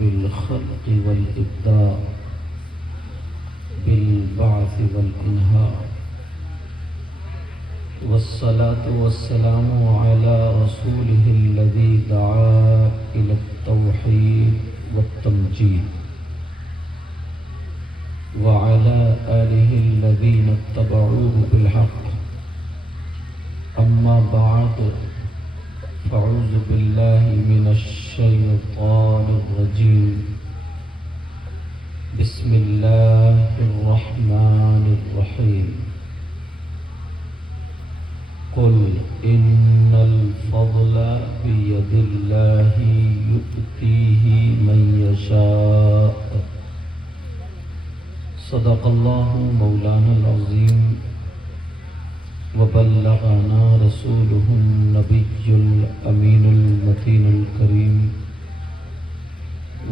بالخلق والإبداع بالبعث والإنهاء والصلاة والسلام على رسوله الذي دعا إلى التوحيد والتمجيد وعلى آله الذين اتبعوه بالحق. أما بعد فأعوذ بالله من الشيطان الرجيم. بسم الله الرحمن الرحيم. قل إن الفضل بيد الله يؤتيه من يشاء. صدق الله مولانا العظيم وبلغنا رسوله النبي الأمين المتين الكريم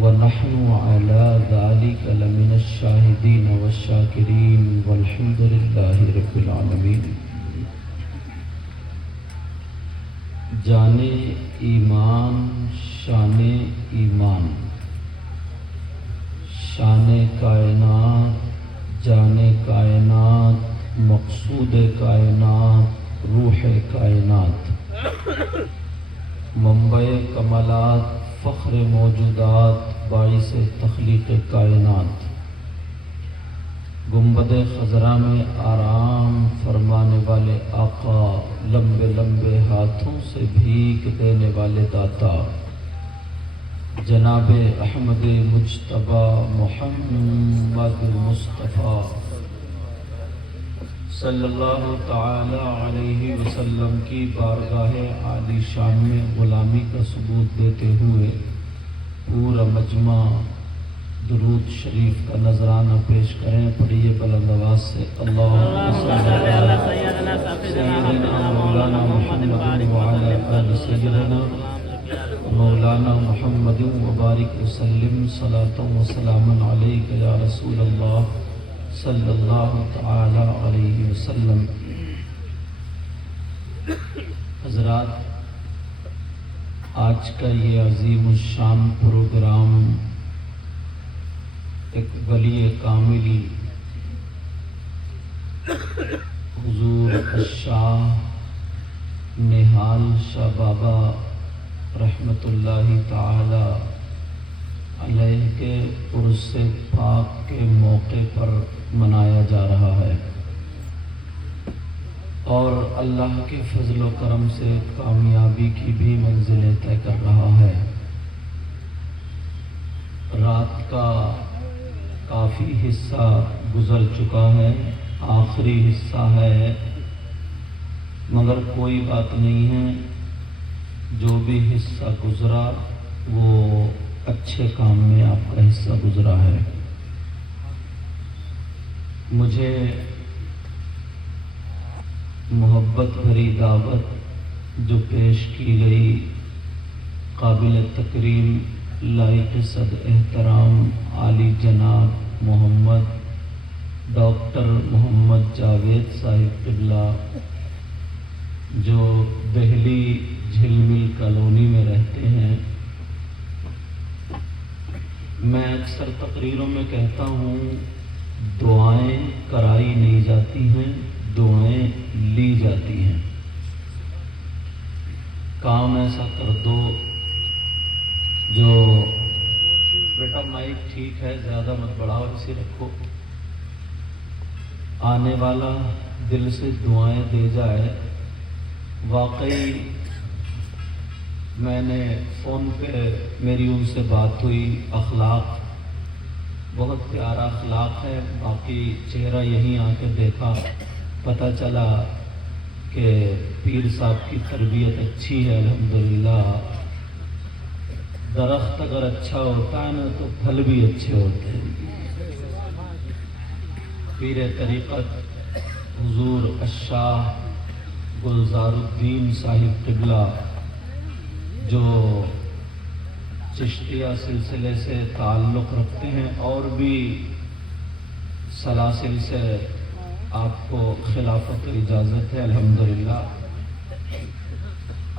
ونحن على ذلك لمن الشاهدين والشاكرين والحمد لله رب العالمين. جانے ایمان شان ایمان، شان کائنات جانے کائنات مقصود کائنات روح کائنات منبع کمالات فخر موجودات باعث تخلیق کائنات گنبد خضرا میں آرام فرمانے والے آقا، لمبے لمبے ہاتھوں سے بھیک دینے والے داتا جناب احمد مجتبی محمد مصطفیٰ صلی اللہ تعالی علیہ وسلم کی بارگاہ عالی شان میں غلامی کا ثبوت دیتے ہوئے پورا مجمع درود شریف کا نذرانہ پیش کریں. پڑھیے بلند آواز سے اللہم صلی علی سیدنا مولانا محمد وعلی آل سیدنا مولانا محمد وبارک وسلم صلاۃ و سلام علیک یا رسول اللہ صلی اللہ تعالی علیہ وسلم. حضرات، آج کا یہ عظیم الشان پروگرام ایک ولی کامل حضور الشاہ نہال شاہ بابا رحمۃ اللہ تعالی علیہ کے عرس پاک کے موقع پر منایا جا رہا ہے اور اللہ کے فضل و کرم سے کامیابی کی بھی منزلیں طے کر رہا ہے. رات کا کافی حصہ گزر چکا ہے، آخری حصہ ہے، مگر کوئی بات نہیں ہے، جو بھی حصہ گزرا وہ اچھے کام میں آپ کا حصہ گزرا ہے. مجھے محبت بھری دعوت جو پیش کی گئی قابل تکریم لائق صد احترام عالی جناب محمد ڈاکٹر محمد جاوید صاحب قبلہ جو دہلی جھلمل کالونی میں رہتے ہیں. میں اکثر تقریروں میں کہتا ہوں دعائیں کرائی نہیں جاتی ہیں، دعائیں لی جاتی ہیں. کام ایسا کر دو جو بیٹا مائک ٹھیک ہے، زیادہ مت بڑھاؤ، اسے رکھو، آنے والا دل سے دعائیں دے جائے. واقعی میں نے فون پہ میری ان سے بات ہوئی، اخلاق بہت پیارا اخلاق ہے. باقی چہرہ یہیں آ کے دیکھا، پتہ چلا کہ پیر صاحب کی تربیت اچھی ہے الحمدللہ. درخت اگر اچھا ہوتا ہے نا تو پھل بھی اچھے ہوتے ہیں. پیر طریقت حضور الشاہ گلزار الدین صاحب قبلہ جو چشتیہ سلسلے سے تعلق رکھتے ہیں اور بھی سلاسل سے آپ کو خلافت اجازت ہے الحمدللہ.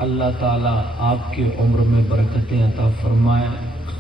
اللہ تعالیٰ آپ کی عمر میں برکتیں عطا فرمائے،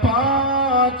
5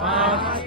5।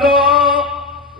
2,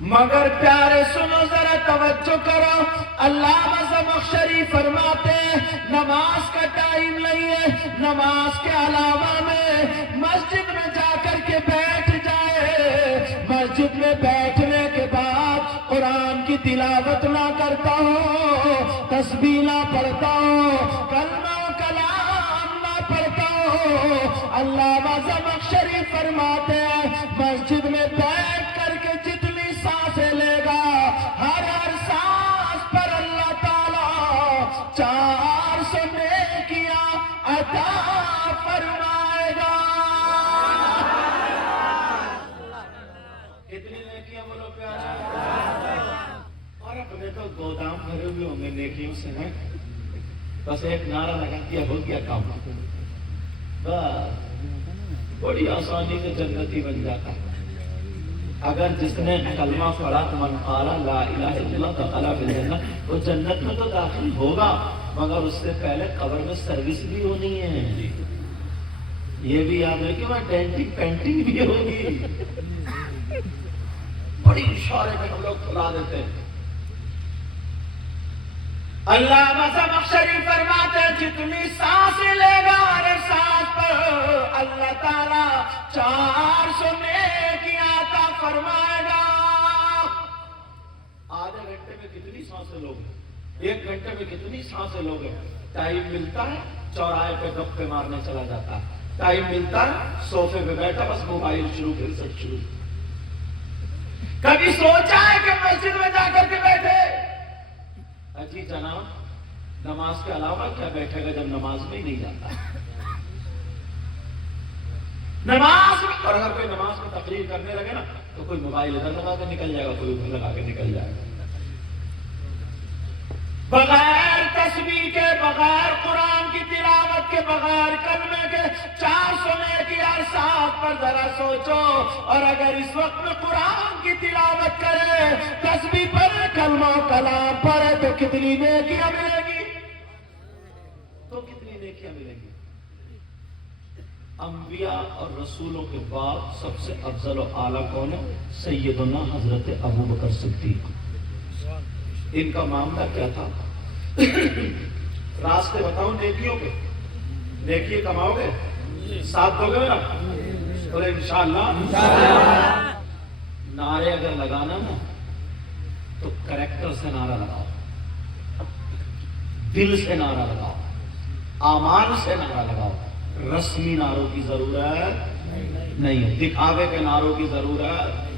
مگر پیارے سنو ذرا توجہ کرو، علامہ زمخشری فرماتے نماز کا ٹائم نہیں ہے، نماز کے علاوہ میں مسجد میں جا کر کے بیٹھ جائے، مسجد میں بیٹھنے کے بعد قرآن کی تلاوت نہ کرتا ہو، تسبیح نہ پڑھتا ہو، کلمہ و کلام نہ پڑھتا ہو، علامہ زمخشری فرماتے ہیں مسجد میں بیٹھ کر کے جتنی سانسیں لے گا، ہر سانس پر اللہ تعالیٰ 400 نیکیاں عطا فرمائے گا۔ کتنی نیکیاں بولو پیارے؟ اور اپنے تو گودام بھرے ہوئے ہوں گے نیکیوں سے، ہیں بس ایک نعرہ لگا دیا ہو گیا کام، بس بڑی آسانی سے جنتی بن جاتا ہے۔ اگر جس نے کلمہ پڑھا من قال لا الہ الا اللہ دخل فی الجنہ، وہ جنت میں تو داخل ہوگا، مگر اس سے پہلے قبر میں سروس بھی ہونی ہے، یہ بھی یاد رکھیں، وہاں ڈینٹنگ پینٹنگ بھی ہوگی، بڑی اشارے میں ہم لوگ کھلا دیتے ہیں۔ علامہ زمخشری فرماتے جتنی سانسیں لے گا ہر سانس پر اللہ تعالیٰ 400 نیکیاں عطا فرمائے گا۔ آدھے گھنٹے میں کتنی سانسیں لوگے؟ ایک گھنٹے میں کتنی سانسیں لوگے؟ ٹائم ملتا ہے چوراہے پہ گپے مارنے چلا جاتا ہے، ٹائم ملتا ہے صوفے پہ بیٹھا بس موبائل شروع پھر سب شروع۔ کبھی سوچا ہے کہ مسجد میں جا کر کے بیٹھے؟ جی جناب نماز کے علاوہ کیا بیٹھے گا جب نماز میں ہی نہیں جاتا؟ نماز میں، اور اگر کوئی نماز میں تقریر کرنے لگے نا تو کوئی موبائل ادھر لگا کے نکل جائے گا، کوئی ادھر لگا کے نکل جائے گا، بغیر تسبیح کے، بغیر قرآن کی تلاوت کے، بغیر کلمے کے 400 نیکی ہر ساتھ پر ذرا سوچو۔ اور اگر اس وقت میں قرآن کی تلاوت کرے، تسبیح پڑھے، کلمہ و کلام پڑھے تو کتنی نیکیاں ملے گی؟ تو کتنی نیکیاں ملیں گی؟ انبیاء اور رسولوں کے بعد سب سے افضل و اعلیٰ کون ہے؟ سیدنا حضرت ابوبکر صدیق۔ ان کا معاملہ کیا تھا؟ راستے بتاؤں نیکیوں کے، نیکی کماؤ گے، ساتھ دو گے نا؟ بولے انشاءاللہ۔ نعرے اگر لگانا نا تو کریکٹر سے نعرہ لگاؤ، دل سے نعرہ لگاؤ، اعمال سے نعرہ لگاؤ، رسمی نعروں کی ضرورت نہیں ہے، دکھاوے کے نعروں کی ضرورت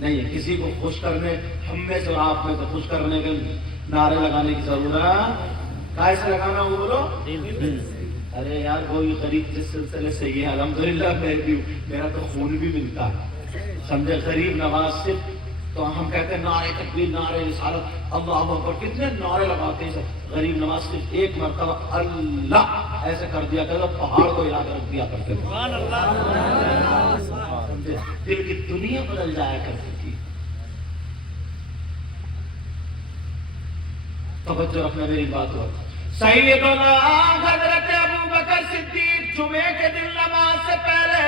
نہیں ہے، کسی کو خوش کرنے، ہم میں سے آپ میں سے خوش کرنے کے نعرے لگانے کی ضرورت کیسے لگانا ہو بولو؟ ارے یار کوئی غریب جس سلسلے سے یہ الحمدللہ میرا تو خون بھی ملتا ہے، سمجھے غریب نواز صرف تو ہم کہتے ہیں نعرے تکبیر، نعرے رسالت، اللہ اکبر، کتنے نعرے لگاتے ہیں، غریب نواز صرف ایک مرتبہ اللہ ایسے کر دیا کرتا پہاڑ کو ہلا کر رکھ دیا کرتے تھے، سمجھے دل کی دنیا بدل جایا کرتی تھی۔ توجہ رکھنا میری بات ہو۔ سیدنا حضرت ابوبکر صدیق جمعے کے دن نماز سے پہلے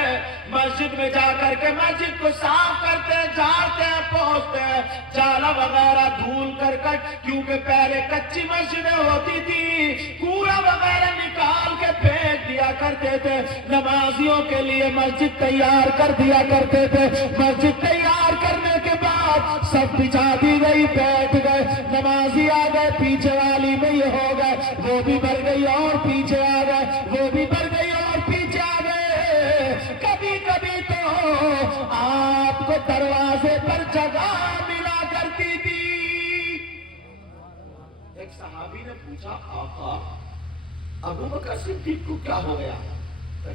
مسجد میں جا کر کے مسجد کو صاف کرتے ہیں، جھاڑتے ہیں، پوچھتے ہیں، جالا وغیرہ دھول کرکٹ، کیونکہ پہلے کچی مسجدیں ہوتی تھی، کوڑا وغیرہ نکال کے پھینک دیا کرتے تھے، نمازیوں کے لیے مسجد تیار کر دیا کرتے تھے، مسجد تیار کرنے کے بعد سب بچھا دی گئی، بیٹھ گئے، نمازی آ گئے، پیچھے والی میں یہ ہو گئے، وہ بھی بڑھ گئی اور پیچھے آ گئے، وہ بھی بڑھ گئی اور پیچھے آ گئے، کبھی کبھی تو آپ کو دروازے پر جگہ ملا کرتی تھی۔ ایک صحابی نے پوچھا آقا ابوبکر صدیق کو کیا ہو گیا؟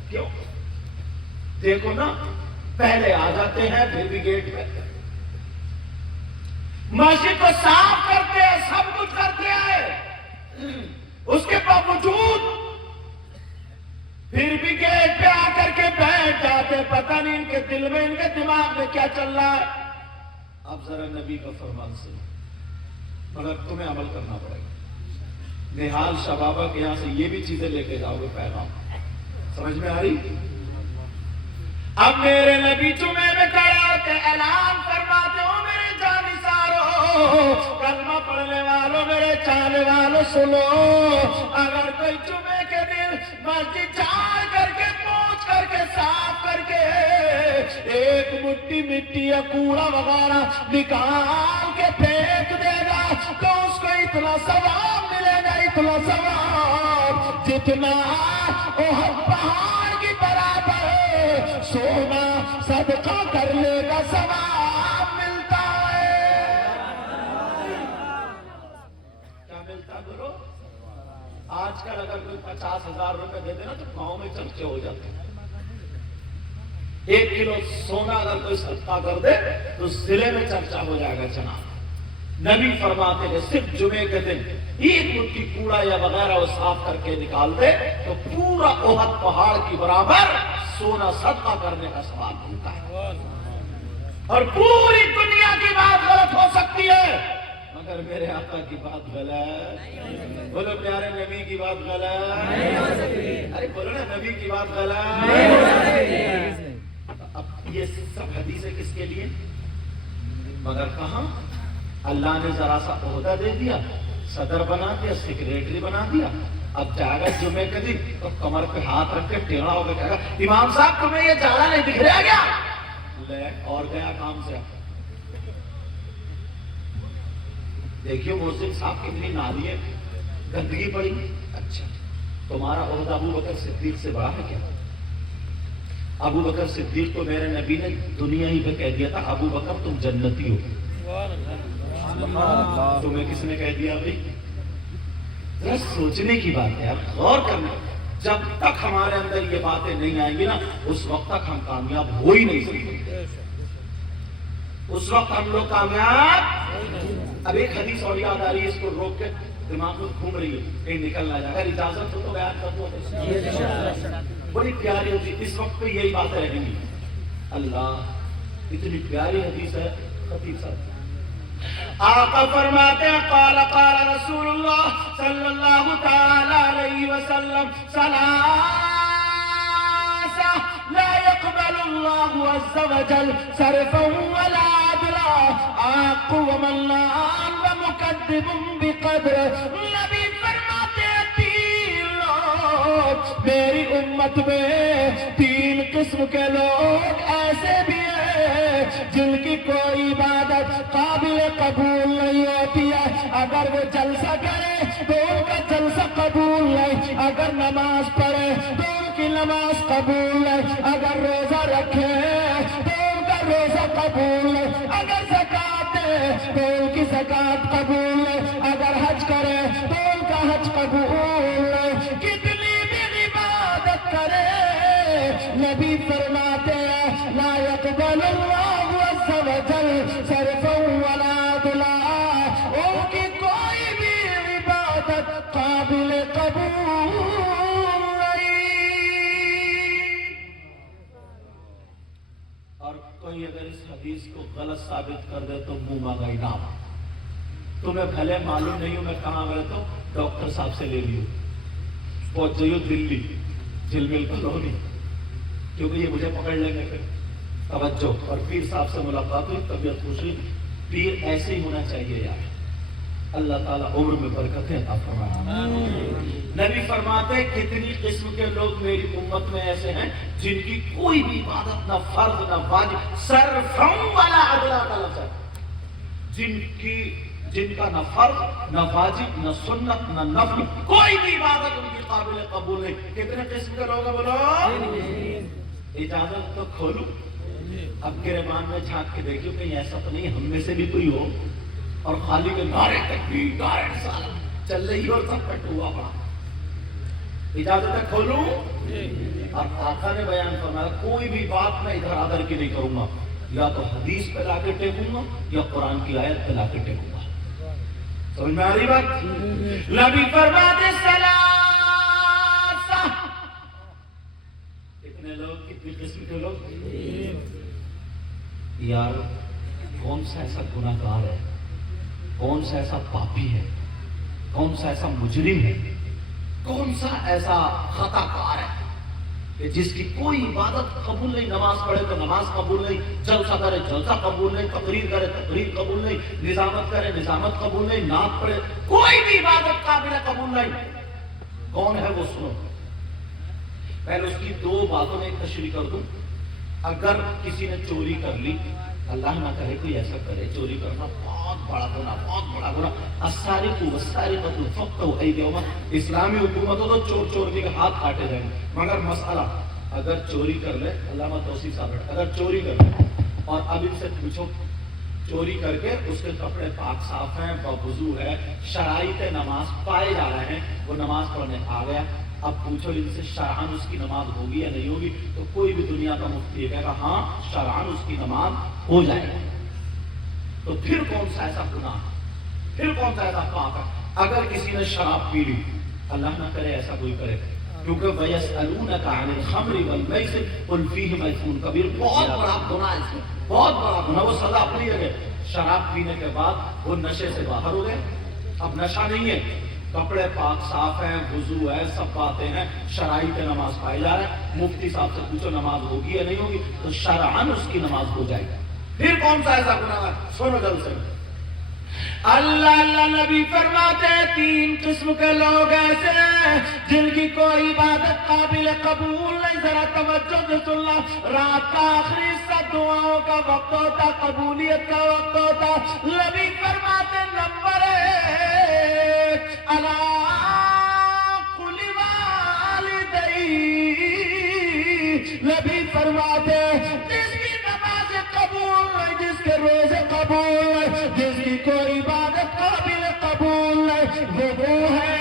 کیوں؟ دیکھو نا پہلے آ جاتے ہیں پھر بھی گیٹ پہ مسجد کو صاف کرتے ہیں، سب کچھ کرتے ہیں، اس کے باوجود پھر بھی گیٹ پہ آ کر کے بیٹھ جاتے، پتہ نہیں ان کے دل میں، ان کے دماغ میں کیا چل رہا ہے۔ اب ذرا نبی کا فرمان سنو، مگر تمہیں عمل کرنا پڑے گا۔ نحال شبابہ کے یہاں سے یہ بھی چیزیں لے کے جاؤ گے، پیغام سمجھ میں آ رہی؟ اب میرے نبی جمعے میں کھڑے ہوتے اعلان فرماتے ہو، میرے جانے کلمہ پڑھنے والوں، میرے چاہنے والوں سنو، اگر کوئی جمعے کے دن مسجد جا کر کے پوچھ کر کے صاف کر کے ایک مٹھی مٹی یا کوڑا وغیرہ نکال کے پھینک دے گا تو اس کو اتنا ثواب ملے گا، اتنا ثواب جتنا احد پہاڑ کی برابر سونا صدقہ کرنے کا ثواب ملتا ہے۔ کیا ملتا گرو؟ آج کل اگر کوئی 50,000 روپے دے دینا تو گاؤں میں چرچے ہو جاتے ہیں۔ 1 کلو سونا اگر کوئی صدقہ کر دے تو ضلع میں چرچا ہو جائے گا جناب۔ نبی فرماتے ہیں صرف جمعے کے دن ایک مٹھی کوڑا یا وغیرہ وہ صاف کر کے نکال دے تو پورا احد پہاڑ کی برابر سونا صدقہ کرنے کا ثواب ملتا ہے۔ اور پوری دنیا کی بات غلط ہو سکتی ہے مگر میرے آقا کی بات غلط، بولو پیارے نبی کی بات غلط، ارے بولو نا نبی کی بات غلط۔ اب یہ سب حدیثیں کس کے لیے؟ مگر کہاں اللہ نے ذرا سا عہدہ دے دیا، صدر بنا دیا، سیکریٹری بنا دیا، اب جائے گا جمعے کے دن تو کمر پہ ہاتھ رکھ کے ٹیڑھا ہو کے کہے گا امام صاحب تمہیں یہ زیادہ نہیں دکھ رہا کیا؟ لے اور گیا کام سے۔ دیکھیے محسن صاحب کتنی نالی ہے، گندگی پڑی۔ اچھا تمہارا عہدہ ابو بکر صدیق سے بڑا ہے کیا؟ ابو بکر صدیق کو میرے نبی نے دنیا ہی پہ کہہ دیا تھا ابو بکر تم جنتی ہو۔ تمہیں کس نے کہہ دیا بھائی؟ ذرا سوچنے کی بات ہے یار، غور کرنا۔ جب تک ہمارے اندر یہ باتیں نہیں آئیں گی نا اس وقت تک ہم کامیاب ہو ہی نہیں سکتے، اس وقت ہم لوگ کامیاب۔ اب ایک حدیث اور یاد آ رہی ہے، اس کو روک کے دماغ میں گھوم رہی ہے، کہیں نکل نہ جائے، اگر اجازت ہو تو بیان کر دو۔ بڑی پیاری حدیث، اس وقت پہ یہی باتیں رہیں گی۔ اللہ اتنی پیاری حدیث ہے خطیب صاحب۔ آقا فرماتے ہیں قال قال رسول اللہ صلی اللہ تعالی علیہ وسلم ثلاثہ لا يقبل اللہ عز وجل صرفا ولا عدلا عاق ومنان ومکذب بقدر۔ نبی فرماتے ہیں 3 لوگ میری امت میں، 3 قسم کے لوگ ایسے بھی ہیں جن کی کوئی عبادت قابل قبول نہیں ہوتی ہے، اگر وہ جلسہ کرے تو ان کا جلسہ قبول نہیں، اگر نماز پڑھے تو ان کی نماز قبول نہیں، اگر روزہ رکھے تو ان کا روزہ قبول نہیں، اگر زکات دے تو ان کی زکات قبول نہیں، اگر حج کرے تو ان کا حج قبول نہیں، کتنی بھی عبادت کرے نبی فرماتے ہیں لا يقبل اللہ عز وجل صرفا ولا عدلا، ان کی کوئی بھی عبادت قابل قبول نہیں۔ اور کوئی اگر اس حدیث کو غلط ثابت کر دے تو منہ مانگا انعام۔ تمہیں بھلے معلوم نہیں ہوں میں کہاں رہتا ہوں، ڈاکٹر صاحب سے لے لیو، پہنچ جائیو دلی جل مل کالونی، کیونکہ یہ مجھے پکڑ لیں گے۔ پھر توجہ، اور پیر صاحب سے ملاقات ہوئی، طبیعت خوش ہوئی۔ پیر ایسے ہی ہونا چاہیے یار، اللہ تعالیٰ عمر میں برکتیں عطا فرمائے۔ نبی فرماتے کتنی قسم کے لوگ میری امت میں ایسے ہیں جن کی کوئی بھی عبادت نہ فرض نہ واجب، صرفا ولا عدلا کا لفظ ہے، جن کا نہ فرض نہ واجب نہ سنت نہ نفل، کوئی بھی عبادت ان کی قابل قبول نہیں۔ کتنے قسم کے لوگ ہیں بولو؟ اجازت تو کھولو، اب گریبان میں جھانک کے دیکھیو کہیں ایسا تو نہیں ہم میں سے بھی کوئی ہو اور خالی کے نعرے تکبیر نعرے رسالت چل رہی اور سب پٹ ہوا پڑا۔ اجازت ہے کھولو؟ اور آقا نے بیان فرمایا کوئی بھی بات میں ادھر ادھر کی نہیں کروں گا، یا تو حدیث پہ لا کے ٹیکوں گا یا قرآن کی آیت پہ لا کے ٹیکوں گا۔ سمجھ میں آ رہی بات؟ نبی فرماتے ثلاثہ، کتنے لوگ، کتنی قسم کے لوگ؟ یار کون سا ایسا گناہ گار ہے، کون سا ایسا پاپی ہے، کون سا ایسا مجرم ہے، کون سا ایسا خطا کار ہے کہ جس کی کوئی عبادت قبول نہیں، نماز پڑھے تو نماز قبول نہیں، جلسہ کرے جلسہ قبول نہیں، تقریر کرے تقریر قبول نہیں، نظامت کرے نظامت قبول نہیں، نعت پڑھے کوئی بھی عبادت قابل قبول نہیں۔ کون ہے وہ سنو۔ پہلے اس کی دو باتوں میں ایک تشریح کر دوں۔ اگر کسی نے چوری کر لی، اللہ نہ کرے کوئی ایسا کرے، چوری کرنا بہت بڑا گناہ، بہت بڑا گناہ۔ السارق والسارقۃ فاقطعوا ایدیہما، اسلامی حکومت ہو تو چور چور کے ہاتھ کاٹے جائیں گے۔ مگر مسئلہ اگر چوری کر لے، علامہ توصیف صاحب اگر چوری کر لے اور اب ان سے پوچھو چوری کر کے اس کے کپڑے پاک صاف ہیں، باوضو ہے، شرائط نماز پائے جا رہے ہیں، وہ نماز پڑھنے آ گیا، اب پوچھو ان سے شرعاً اس کی نماز ہوگی یا نہیں ہوگی، تو کوئی بھی دنیا کا مفتی کہے گا ہاں شرعاً اس کی نماز ہو جائے گا۔ تو پھر کون سا ایسا گناہ، پھر کون سا ایسا پاک ہے؟ اگر کسی نے شراب پی لی، اللہ نہ کرے ایسا کوئی کرے، کیونکہ وَيَسْأَلُونَكَ عَنِ الْخَمْرِ وَالْمَيْسِرِ قُلْ فِيهِمَا إِثْمٌ كَبِيرٌ، بہت بڑا گناہ ہے اس میں، بہت بڑا گناہ، وہ سزا اپنی جگہ۔ شراب پینے کے بعد وہ نشے سے باہر ہو گئے، اب نشہ نہیں ہے، کپڑے پاک صاف ہیں، وضو ہے، سب باتیں ہیں، شرائط نماز پائی جا رہے ہیں، مفتی صاحب سے پوچھو نماز ہوگی یا نہیں ہوگی، تو شرعاً اس کی نماز ہو جائے گی۔ پھر کون سا ایسا گناہ ہے؟ سنو جلد سے۔ اللہ نبی فرماتے ہیں تین قسم کے لوگ ایسے ہیں جن کی کوئی عبادت قابل قبول نہیں۔ ذرا توجہ سے سننا، رات کا آخری حصہ دعاؤں کا وقت ہوتا، قبولیت کا وقت ہوتا۔ نبی فرماتے نمبر 1 علی کل والدی، نبی فرماتے جس کی نماز قبول نہیں، جس کے روزے قبول نہیں، جس کی کوئی عبادت قابل قبول نہیں، وہ ہے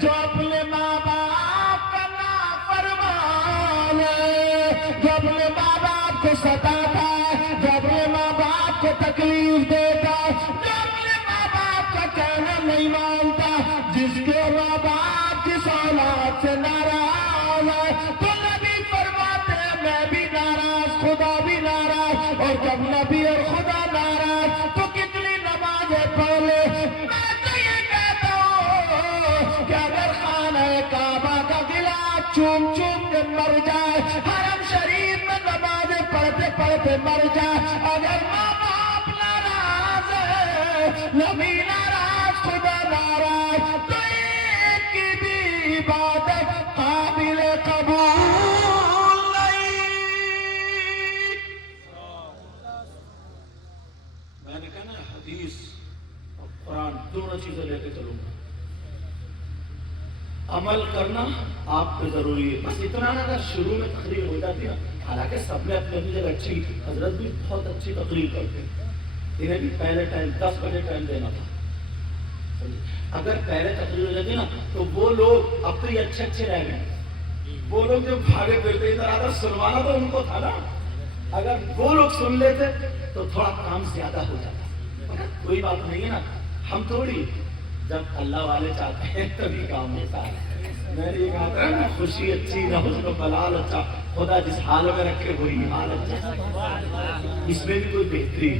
جو اپنے ماں باپ کا نافرمان ہے، جو اپنے ماں باپ کو ستاتا ہے، جو اپنے ماں باپ کو تکلیف دیتا ہے، جو اپنے ماں باپ کا کہنا نہیں مانتا، جس کے ماں باپ جس اولاد سے ناراض ہے، تو نبی فرماتے ہیں میں بھی ناراض، خدا بھی ناراض، اور جب نبی اور خدا ناراض تو کتنی نمازیں پڑھ لے۔ میں تو یہ کہتا ہوں کہ اگر خانہ کعبہ کا غلاف چوم چوم کے مر جائے، حرم شریف میں نمازیں پڑھتے پڑھتے مر جائے، اگر ماں باپ ناراض ہے، نبی ناراض، خدا ناراض، تو ایک کی بھی عبادت قابل قبول نہیں۔ میں نے کہا نا حدیث اور قرآن دونوں چیزیں لے کے چلوں گا۔ عمل کرنا آپ پہ ضروری ہے، بس اتنا نا، اگر شروع میں تقریر ہو جاتی نا، حالانکہ سب نے اپنی اپنی جگہ اچھی، حضرت بھی بہت اچھی تقریر کرتے ہیں، انہیں بھی پہلے ٹائم 10 بجے ٹائم دینا تھا۔ اگر پہلے تقریر ہو جاتی نا تو وہ لوگ اب تو یہ اچھے اچھے رہ گئے، وہ لوگ جو بھاگے پھرتے ادھر آدھر سنوانا تو ان کو تھا نا، اگر وہ لوگ سن لیتے تو تھوڑا کام زیادہ ہو جاتا۔ مگر کوئی بات نہیں ہے نا، ہم تھوڑی، جب اللہ والے چاہتے ہیں تبھی کام ہوتا ہے۔ میں نے یہ کہا تھا نا، خوشی اچھی نہ حسن و بلال اچھا، خدا جس حال میں رکھے وہی حال اچھا۔ اس میں بھی کوئی بہتری،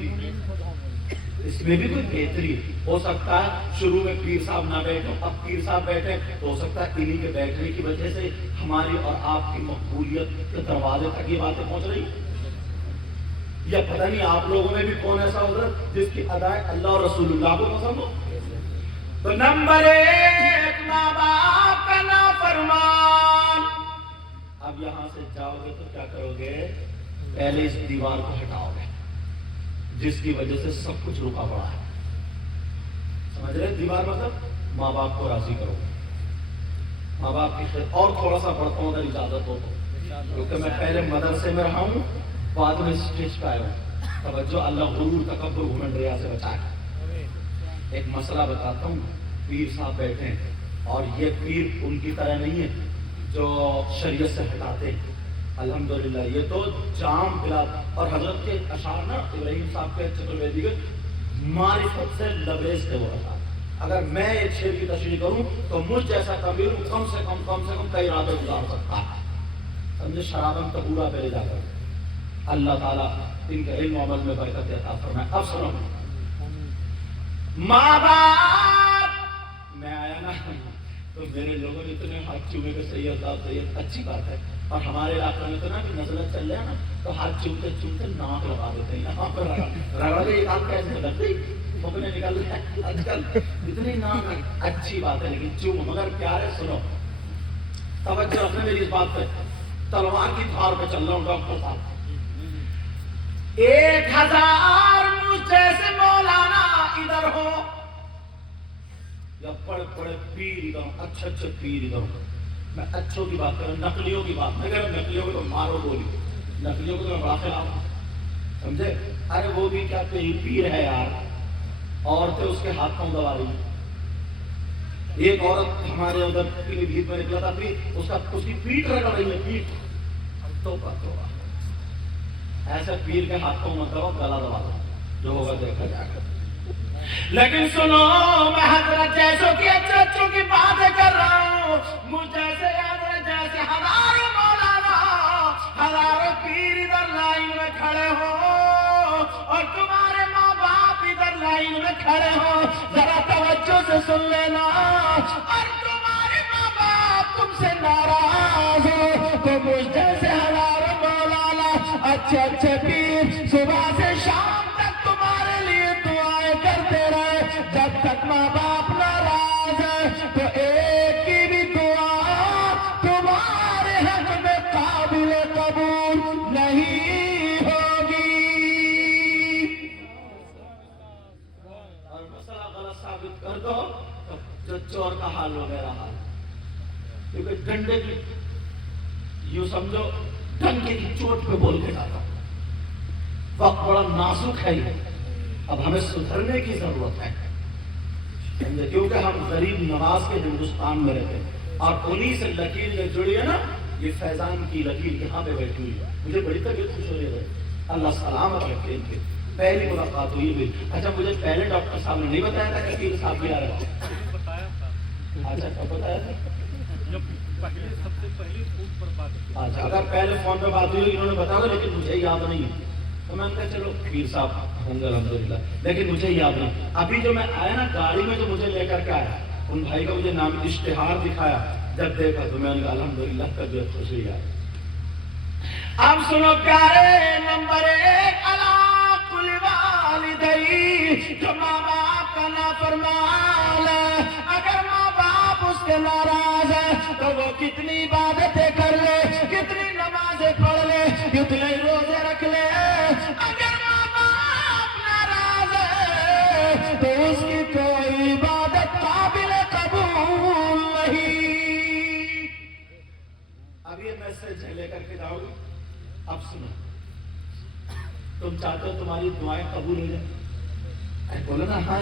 اس میں بھی کوئی بہتری ہو سکتا ہے۔ شروع میں پیر صاحب نہ بیٹھے، اب پیر صاحب بیٹھے تو ہو سکتا ہے انہی کے بیٹھنے کی وجہ سے ہماری اور آپ کی مقبولیت کے دروازے تک یہ باتیں پہنچ رہی، یا پتہ نہیں آپ لوگوں میں بھی کون ایسا ہوگا جس کی ادائیں اللہ اور رسول اللہ کو پسند ہو۔ تو نمبر 1 ماں باپ کا نافرمان۔ اب یہاں سے جاؤ گے تو کیا کرو گے؟ پہلے اس دیوار کو ہٹاؤ گے جس کی وجہ سے سب کچھ رکا پڑا ہے۔ سمجھ رہے؟ دیوار مطلب ماں باپ کو راضی کرو، ماں باپ کی خیر۔ اور تھوڑا سا پڑھتا ہوں اگر اجازت ہو تو، کیونکہ میں پہلے مدرسے میں رہا ہوں، بعد میں اسٹیج پہ آیا ہوں۔ توجہ، اللہ غرور تکبر گھمنڈ ریا سے بچائے۔ ایک مسئلہ بتاتا ہوں، پیر صاحب بیٹھے ہیں اور یہ پیر ان کی طرح نہیں ہے جو شریعت سے ہٹاتے ہیں، الحمدللہ یہ تو جام بلا۔ اور حضرت کے اشعار نا، ابراہیم صاحب کے چترویدی کے، معرفت سے لبریز تھے وہ اشعار۔ اگر میں ایک شعر کی تشریح کروں تو مجھ جیسا کبیر کم سے کم کئی راتیں گزار سکتا ہے، سمجھے؟ شرابن تبورا پہ لے جا کر اللہ تعالیٰ ان کے علم و عمل میں برکت عطا فرمائے۔ اب سنو، ماں باپ، میں آیا نا تو میرے لوگوں نے اتنے ہاتھ چومے کہ سید صاحب سید اچھی بات ہے. اور ہمارے علاقے میں تو نا کہ نزلت چل جائے نا تو ہاتھ چومتے چومتے ناک لگا دیتے ہیں یہاں پر رگڑ کے. یہ بات کیسے لگتی پھوکنے نکل رہے ہیں آج کل اتنی ناک. اچھی بات ہے لیکن چوم مگر پیارے سنو توجہ رکھنا میری اس بات پہ. تلوار کی دھار پہ چل رہا ہوں ڈاکٹر صاحب. 1000 مجھ جیسے مولانا ادھر ہو یا بڑے بڑے پیر ادھر اچھے اچھے پیر ادھر ہو. میں اچھوں کی بات کروں نقلیوں کی بات نہیں کروں. نقلیوں کو تو مارو گولی. نقلیوں کو تو میں بڑا خلاف ہوں سمجھے. ارے وہ بھی کیا پیر ہے یار. عورتیں اس کے ہاتھ پاؤں دبا رہی ہیں. ایک عورت ہمارے ادھر پیلی بھیت میں نکلا تھا اس کی پیٹ رگڑ رہی ہے پیٹ. توبہ توبہ. ایسے پیر کے ہاتھ پاؤں مت دباؤ گلا دبا دو جو ہوگا دیکھا جائے گا. لیکن سنو میں حضرت جیسوں کی اچھوں کی باتیں کر رہا ہوں. مجھ جیسے حضرت جیسے ہزاروں مولانا ہزاروں پیر ادھر لائن میں کھڑے ہو اور تمہارے ماں باپ ادھر لائن میں کھڑے ہو. ذرا توجہ سے سن لینا. اور تمہارے ماں باپ تم سے ناراض ہو تو مجھ جیسے ہزاروں مولانا اچھے اچھے پیر صبح سے شام تک تمہارے لیے دعائیں کرتے رہے. جب تک ماں باپ ناراض ہے تو ایک کی بھی دعا تمہارے حق میں قابل قبول نہیں ہوگی. اور مسئلہ غلط ثابت کر دو تو چور کا حال وغیرہ حال. کیونکہ ڈنڈے کی یوں سمجھو ڈنڈے کی چوٹ پہ بول کے جاتا. وقت بڑا نازک ہے. اب ہمیں سدھرنے کی ضرورت ہے کیونکہ ہم غریب نواز کے ہندوستان میں رہتے ہیں اور انہی سے لکیر جو جڑی ہے نا یہ فیضان کی لکیر یہاں پہ بیٹھی ہوئی ہے. مجھے بڑی طبیعت خوش ہو رہی ہے. اللہ سلامت رکھے ان کے. پہلی ملاقات ہوئی بھی. اچھا مجھے پہلے ڈاکٹر صاحب نے نہیں بتایا تھا کہ صاحب بھی آ رہے تھے. اچھا کب بتایا تھا؟ سب سے پہلی فون پر بات. اچھا اگر پہلے فون پہ بات ہوئی انہوں نے بتایا لیکن مجھے یاد نہیں ہے. تو میں نے کہا چلو پیر صاحب ہوں گے الحمدللہ لیکن مجھے یاد نہیں. ابھی جو میں آیا نا گاڑی میں جو مجھے لے کر کے آیا ان بھائی کا مجھے نام اشتہار دکھایا. جب دیکھا تو میں نے کہا الحمدللہ طبیعت خوش ہوئی. اب سنو پیارے نمبر 1 الا کل والدی جو ماں باپ کا نافرمان ہے. اگر ماں باپ اس کے ناراض ہے تو وہ کتنی عبادتیں کر لے کتنی نمازیں پڑھ لے کتنے روزے رکھ لے اگر ماں باپ ناراض ہے تو اس کی کوئی عبادت قابل قبول نہیں. اب یہ میسج لے کر کے جاؤ گے. اب سنو تم چاہتے ہو تمہاری دعائیں قبول ہو جائیں. بولو نا ہاں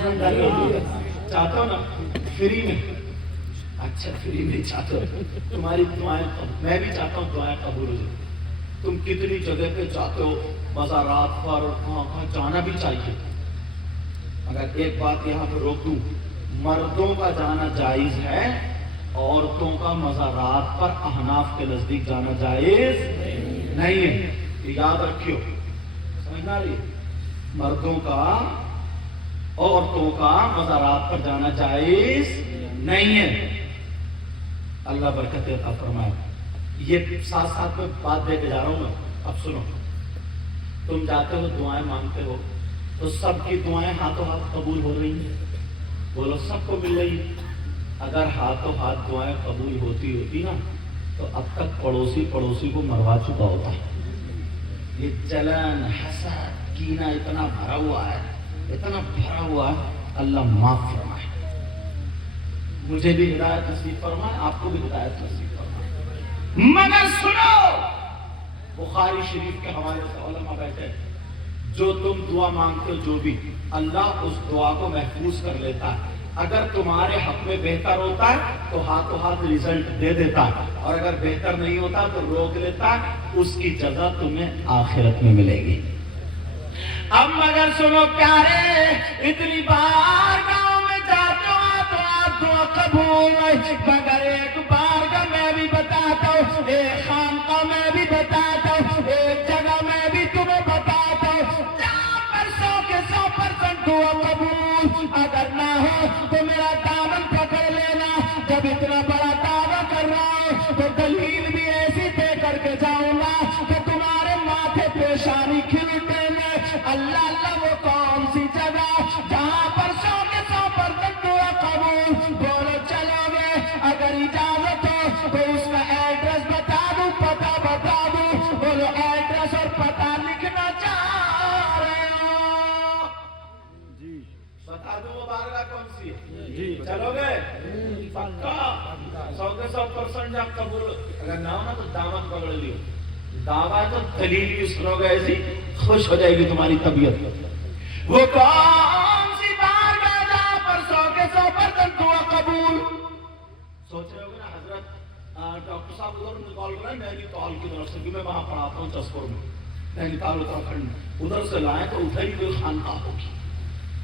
چاہتے ہو نا فری میں. اچھا فری میں چاہتے ہو تمہاری دعائیں میں بھی چاہتا ہوں دعائیں قبول ہو جائیں. تم کتنی جگہ پہ چاہتے ہو مزارات پر وہاں جانا بھی چاہیے. اگر ایک بات یہاں پہ روک دوں مردوں کا جانا جائز ہے عورتوں کا مزارات پر احناف کے نزدیک جانا جائز نہیں ہے. یاد رکھیو سمجھنا رہی مردوں کا عورتوں کا مزارات پر جانا جائز نہیں ہے. اللہ برکت عطا فرمائے. یہ ساتھ ساتھ میں بات دے کے جا رہا ہوں میں. اب سنو تم جاتے ہو دعائیں مانگتے ہو تو سب کی دعائیں ہاتھوں ہاتھ قبول ہو رہی ہیں. بولو سب کو مل رہی ہے. اگر ہاتھوں ہاتھ دعائیں قبول ہوتی نا تو اب تک پڑوسی کو مروا چکا ہوتا ہے. یہ جلن حسد کینہ اتنا بھرا ہوا ہے. اللہ معاف فرمائے. مجھے بھی ہدایت نصیب فرمائے آپ کو بھی ہدایت نصیب فرمائے. مگر سنو بخاری شریف کے حوالے سے علماء بیٹھے جو تم دعا مانگتے ہو جو بھی اللہ اس دعا کو محفوظ کر لیتا ہے. اگر تمہارے حق میں بہتر ہوتا ہے تو ہاتھوں ہاتھ رزلٹ دے دیتا ہے اور اگر بہتر نہیں ہوتا تو روک لیتا ہے. اس کی جزا تمہیں آخرت میں ملے گی. اب مگر سنو پیارے اتنی بار گاؤں میں جاتے ہو تو دعا قبول نہیں. مگر ایک بار کا میں بھی بتاتا ہوں ایک خانقاہ میں بھی بتاتا ہوں ایک جگہ میں بھی تمہیں بتاتا ہوں جہاں پر 100% دعا قبول. اگر نہ ہو تو میرا دامن پکڑ لینا. جب اتنا پریشانی کھلتے میں اللہ اللہ وہ کون سی جگہ جہاں پر 100% دعا قبول. بولو چلو گے اگر اجازت ہو تو اس کا ایڈریس بتا دوں, پتہ بتا دوں. بولو ایڈریس اور پتہ لکھنا چاہ رہے ہو؟ جی بتا دوں وہ بارگاہ کون سی ہے؟ جی چلو گے پکا 100% جب قبول. اگر نہ ہو نا تو دامن پکڑ لیو. دعویٰ تو دلیل بھی سنو گے ایسی خوش ہو جائے گی تمہاری طبیعت. وہ کون سی بارگاہ جہاں پر 100% دعا قبول. سوچ رہے ہو گے نا حضرت ڈاکٹر صاحب ادھر نے کال کرا, نینی تال کی طرف سے, کہ میں وہاں پڑھاتا ہوں چسپور میں, نینی تال اتراکھنڈ, ادھر سے لائیں تو ادھر ہی کوئی خانقاہ ہوگی.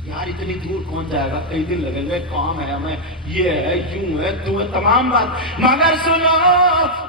یار اتنی دور کون جائے گا, کئی دن لگیں گے, کام ہے ہمیں, یہ ہے, یوں ہے, تو ہے, تمام بات. مگر سنو,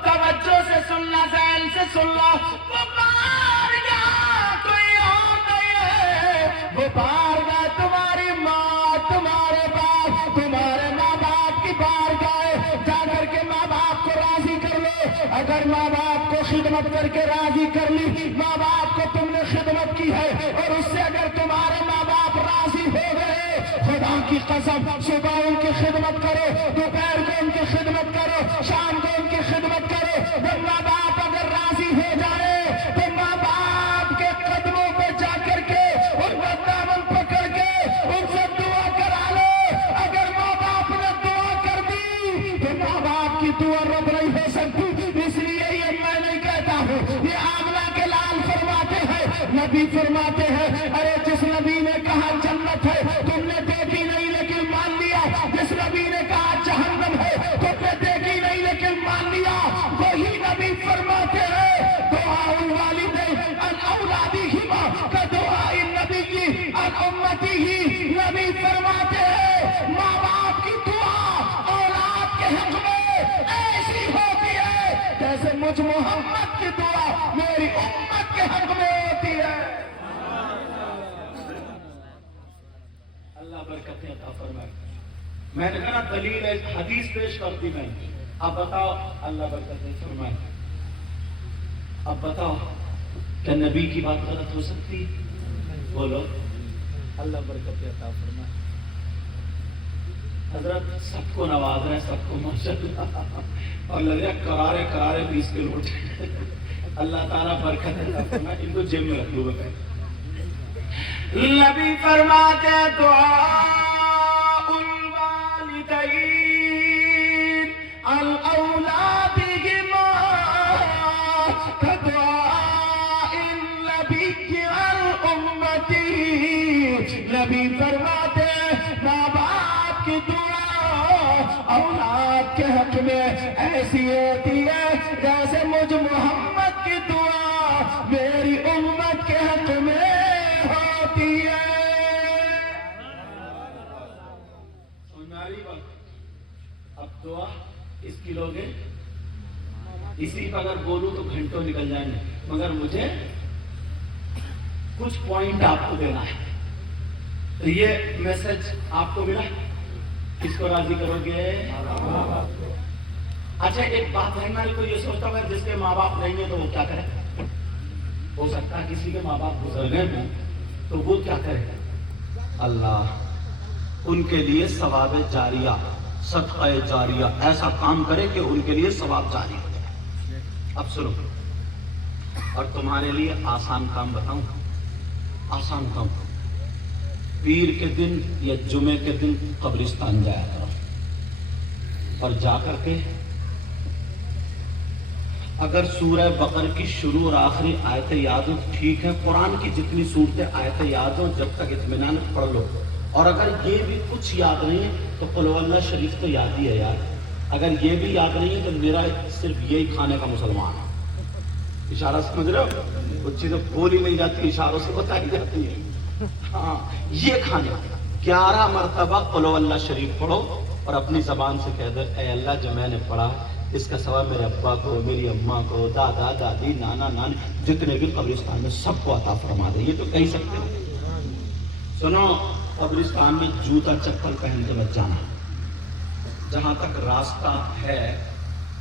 توجہ سے سننا, ذہن سے سننا, وہ بارگاہ کوئی اور نہیں ہے. وہ بارگاہ تمہاری ماں, تمہارے باپ, تمہارے ماں باپ کی بارگاہ ہے. جا کر کے ماں باپ کو راضی کر لو. اگر ماں باپ کو خدمت کر کے راضی کر لی, ماں باپ کو تم نے خدمت کی ہے, اور اس سے اگر تمہارے ماں باپ راضی ہو گئے, خدا کی قسم صبح ان کی خدمت کرو, دوپہر کو ان کی خدمت کرو, شام کو ان کی خدمت کرو. وہ ماں باپ اگر راضی ہو جائے تو ماں باپ کے قدموں پہ جا کر کے ان کا دامن پکڑ کے ان سے دعا کرا لو. اگر ماں باپ نے دعا کر دی تو ماں باپ کی دعا رد نہیں ہو سکتی. اس لیے یہ میں نہیں کہتا ہوں, یہ آمنہ کے لال فرماتے ہیں, نبی فرماتے ہیں, ارے جس نبی نے کہا جنت ہے تم نے دیکھی نہیں لیکن مان لیا, جس نبی نے کہا جہنم ہے تم نے دیکھی نہیں لیکن مان لیا, وہی نبی فرماتے ہیں دعاء الوالدین عن اولادہما کدعاء النبی عن امتہ. نبی فرماتے ہیں ماں باپ کی دعا اولاد کے حق میں ایسی ہوتی ہے جیسے مجھ محمد کی دعا میری امت کے حق میں ہوتی ہے. اللہ برکتیں عطا فرمائے. میں نے کہا دلیل ایک حدیث پیش کر دی میں, اب بتاؤ اللہ برکتیں فرمائے. اب بتاؤ کیا نبی کی بات غلط ہو سکتی؟ بولو. اللہ برکتیں عطا فرمائے. حضرت سب کو نواز رہے ہیں, سب کو ماشاءاللہ, اور لگ رہا کرارے کرارے 20 کلو اٹھے. اللہ تعالیٰ برکت عطا فرمائے. ان کو جیب میں رکھ لو بتائیں. نبی فرماتے دعاء الوالدین عن اولادہما کدعاء النبی عن امتہ. نبی فرماتے ماں باپ کی دعا اولاد کے حق میں ایسی ہوتی ہے جیسے مجھ محمد کی دعا میری امت کے حق میں ہوتی ہے. سناری بات. اب دعا اس کی لوگے, اسی پر اگر بولوں تو گھنٹوں نکل جائیں گے, مگر مجھے کچھ پوائنٹ آپ کو دینا ہے. تو یہ میسج آپ کو ملا, کس کو راضی کرو گے؟ اچھا ایک بات ہے, میں کو یہ سوچتا ہوں جس کے ماں باپ نہیں ہیں تو وہ کیا کرے؟ ہو سکتا ہے کسی کے ماں باپ گزر گئے ہوں تو وہ کیا کرے؟ اللہ ان کے لیے ثواب جاریہ, صدقہ جاریہ ایسا کام کرے کہ ان کے لیے ثواب جاری ہو جائے. اب سنو, اور تمہارے لیے آسان کام بتاؤں, آسان کام. پیر کے دن یا جمعے کے دن قبرستان جایا کرو, اور جا کر کے اگر سورہ بقرہ کی شروع اور آخری آیتیں یاد ہو ٹھیک ہے, قرآن کی جتنی صورتیں آیتیں یاد ہو جب تک اطمینان پڑھ لو. اور اگر یہ بھی کچھ یاد نہیں ہے تو قل هو اللہ شریف تو یاد ہی ہے یار. اگر یہ بھی یاد نہیں ہے تو میرا صرف یہی کھانے کا مسلمان ہے. اشارہ سمجھ رہے ہو, کچھ چیزیں بولی نہیں جاتی, اشاروں سے بتائی جاتی ہے. ہاں یہ کھانا 11 مرتبہ قل هو اللہ شریف پڑھو اور اپنی زبان سے کہہ دو اے اللہ جو میں نے پڑھا اس کا ثواب میرے ابا کو, میری اماں کو, دادا دادی, نانا نانی, جتنے بھی قبرستان میں سب کو عطا فرما دے. یہ تو کہہ سکتے ہو. سنو, قبرستان میں جوتا چپل پہن کے مت جانا. جہاں تک راستہ ہے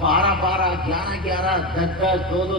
12-12, 11-11, 10-10, 2-2,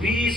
20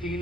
3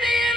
3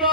2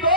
2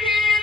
3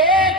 1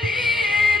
3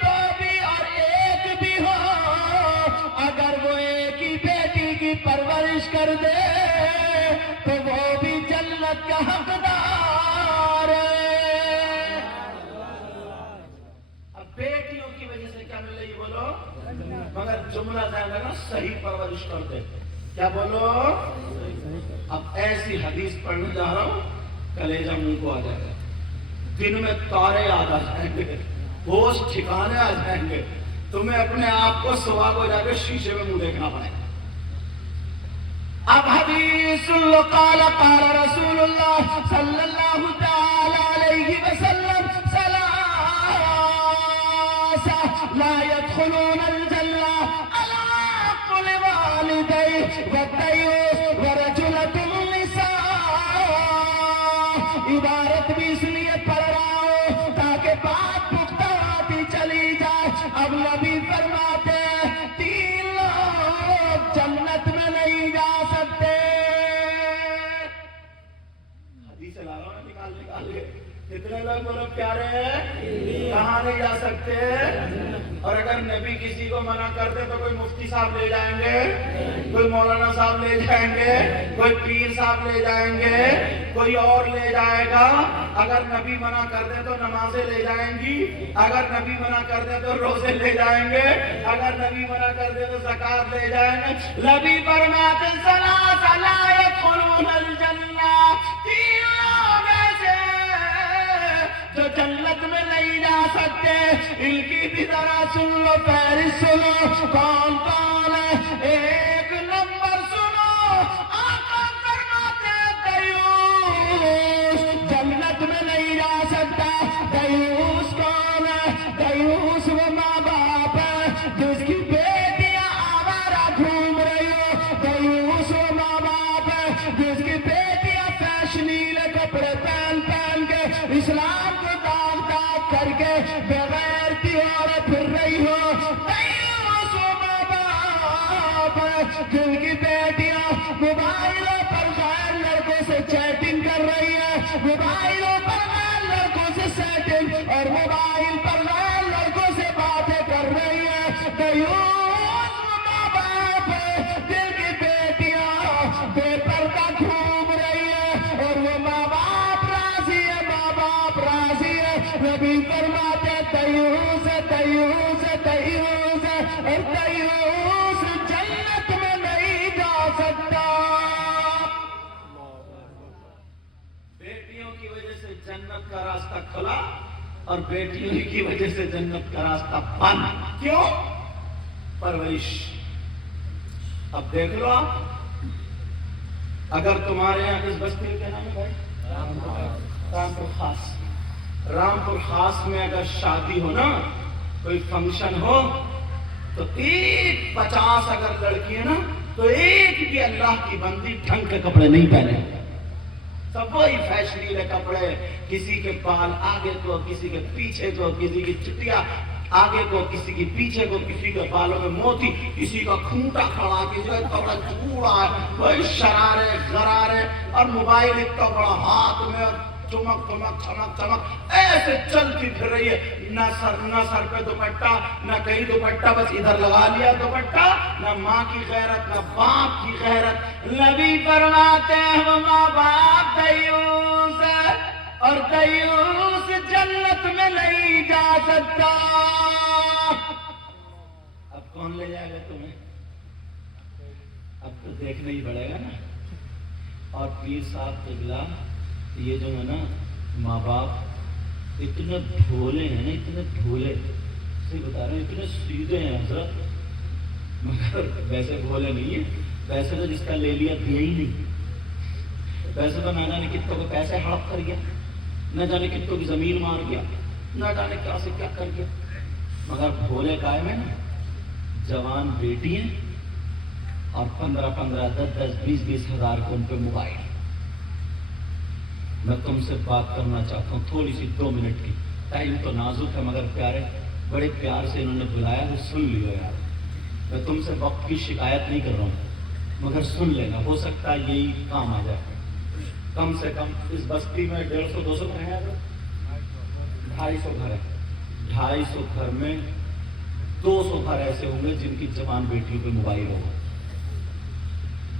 2 پرورش کر دے تو وہ بھی جنت کا حقدار ہے۔ اب بیٹیوں کی وجہ سے کیا مل رہی بولو؟ مگر جملہ ذہن رکھنا، صحیح پرورش کر دے۔ کیا بولو؟ اب ایسی حدیث پڑھنے جا رہا ہوں، کلیجہ منہ کو آ جائے گا، دن میں تارے یاد آ جائیں گے، ہوش ٹھکانے آ جائیں گے، تمہیں اپنے آپ کو صبح کو جا کے شیشے میں منہ دیکھنا پڑے گا۔ اب حدیث قال قال رسول اللہ صلی اللہ تعالی علیہ وسلم لا يدخلون الجنة على عقل والديه والديوث ورجلة النساء۔ عبارت بھی اس لیے پڑھ رہا ہوں تاکہ بات پختہ آتی چلی جائے۔ اب نبی فرماتے ہیں 3 لوگ جنت میں نہیں جا سکتے۔ حدیث لا رہا ہوں، نکال کے کتنے لوگ بولو پیارے ہیں، کہاں نہیں جا سکتے؟ اور اگر نبی کسی کو منع کرتے تو کوئی مفتی صاحب لے جائیں گے، کوئی مولانا صاحب لے جائیں گے، کوئی پیر صاحب لے جائیں گے، کوئی اور لے جائے گا۔ اگر نبی منع کر دے تو نمازیں لے جائیں گی، اگر نبی منع کر دے تو روزے لے جائیں گے، اگر نبی منع کر دے تو زکات لے جائیں گے۔ نبی فرماتے ہیں ثلاث لا يدخلون الجنہ، 3 لوگ ایسے جو جنت میں نہیں جا سکتے۔ ان کی بھی ذرا سن لو، فہرست سنو، کون کون ہے؟ 1 نمبر سنو، آقا فرماتے ہیں دیوس جنت میں نہیں جا سکتا۔ دیوس کون ہے؟ دیوس وہ ماں باپ ہے جس کی بیٹیاں آوارہ گھوم رہی ہو۔ دیوس وہ ماں باپ ہے جس کی بیٹیاں فیشنیلے کپڑے پہن پہن کے اسلام کو داغ داغ کر کے بغیر تیوارے پھر رہی ہو۔ دیوس وہ ماں باپ ہے جن کی بیٹیاں موبائلوں پر غیر لڑکوں سے چیٹنگ کر رہی ہے، موبائلوں پر غیر لڑکوں سے سیٹنگ اور موبائل پر غیر لڑکوں سے باتیں کر رہی ہے۔ دیوس وہ ماں باپ ہے جن کی بیٹیاں بے پردہ گھوم رہی ہے اور وہ ماں باپ راضی ہے، ماں باپ راضی ہے۔ نبی فرماتے دیوس دیوس دیوس اور دیوس جنت میں نہیں جا سکتا۔ بیٹیوں کی وجہ سے جنت کا راستہ کھلا اور بیٹیوں کی وجہ سے جنت کا راستہ بند۔ کیوں؟ پرورش۔ اب دیکھ لو آپ، اگر تمہارے یہاں اس بستی میں کیا نام ہے بھائی؟ رامپور خاص۔ رامپور خاص میں اگر شادی ہو نا، کوئی فنکشن ہو تو 50 اگر لڑکی ہے نا تو ایک بھی اللہ کی بندی ڈھنگ کے کپڑے نہیں پہنے، سب وہی فیشنیلے کپڑے، کسی کے بال آگے کو، کسی کے پیچھے کو، کسی کی چٹیاں آگے کو، کسی کی پیچھے کو، کسی کے بالوں میں موتی، کسی کا کھونٹا کھڑا، کسی کا کپڑا چوڑا ہے، وہی شرارے غرارے اور موبائل اتنا بڑا ہاتھ میں، چمک چمک چمک چمک ایسے چلتی پھر رہی ہے۔ نہ سر پہ دوپٹہ، نہ کہیں دوپٹہ، بس ادھر لگا لیا دوپٹہ، نہ ماں کی غیرت نہ باپ کی غیرت۔ نبی فرماتے ہیں وہ ماں باپ دیوس ہے اور دیوس جنت میں نہیں جا سکتا۔ اب کون لے جائے گا تمہیں؟ اب تو دیکھنا ہی پڑے گا نا۔ اور پیر صاحب قبلہ یہ جو ہے نا ماں باپ اتنے بھولے ہیں نا، اتنے بھولے، صحیح بتا رہے ہیں، اتنے سیدھے ہیں حضرت، مگر ویسے بھولے نہیں ہیں۔ ویسے تو جس کا لے لیا دیا ہی نہیں، ویسے تو نہ جانے کتوں کو پیسے ہڑپ کر گیا، نہ جانے کتوں کی زمین مار گیا، نہ جانے کیا سے کیا کر گیا، مگر بھولے قائم ہے نا۔ جوان بیٹی ہیں اور 15 10 20 ہزار کو ان پہ موبائل۔ میں تم سے بات کرنا چاہتا ہوں تھوڑی سی 2 منٹ کی، ٹائم تو نازک ہے مگر پیارے، بڑے پیار سے انہوں نے بلایا ہے، سن لیو یار۔ میں تم سے وقت کی شکایت نہیں کر رہا ہوں مگر سن لینا، ہو سکتا ہے یہی کام آ جائے۔ کم سے کم اس بستی میں 150 200 گھر ہیں، 250 گھر ہے، 250 گھر میں 200 گھر ایسے ہوں گے جن کی جوان بیٹیوں پہ موبائل ہوگا،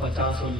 50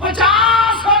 50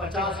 50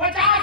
50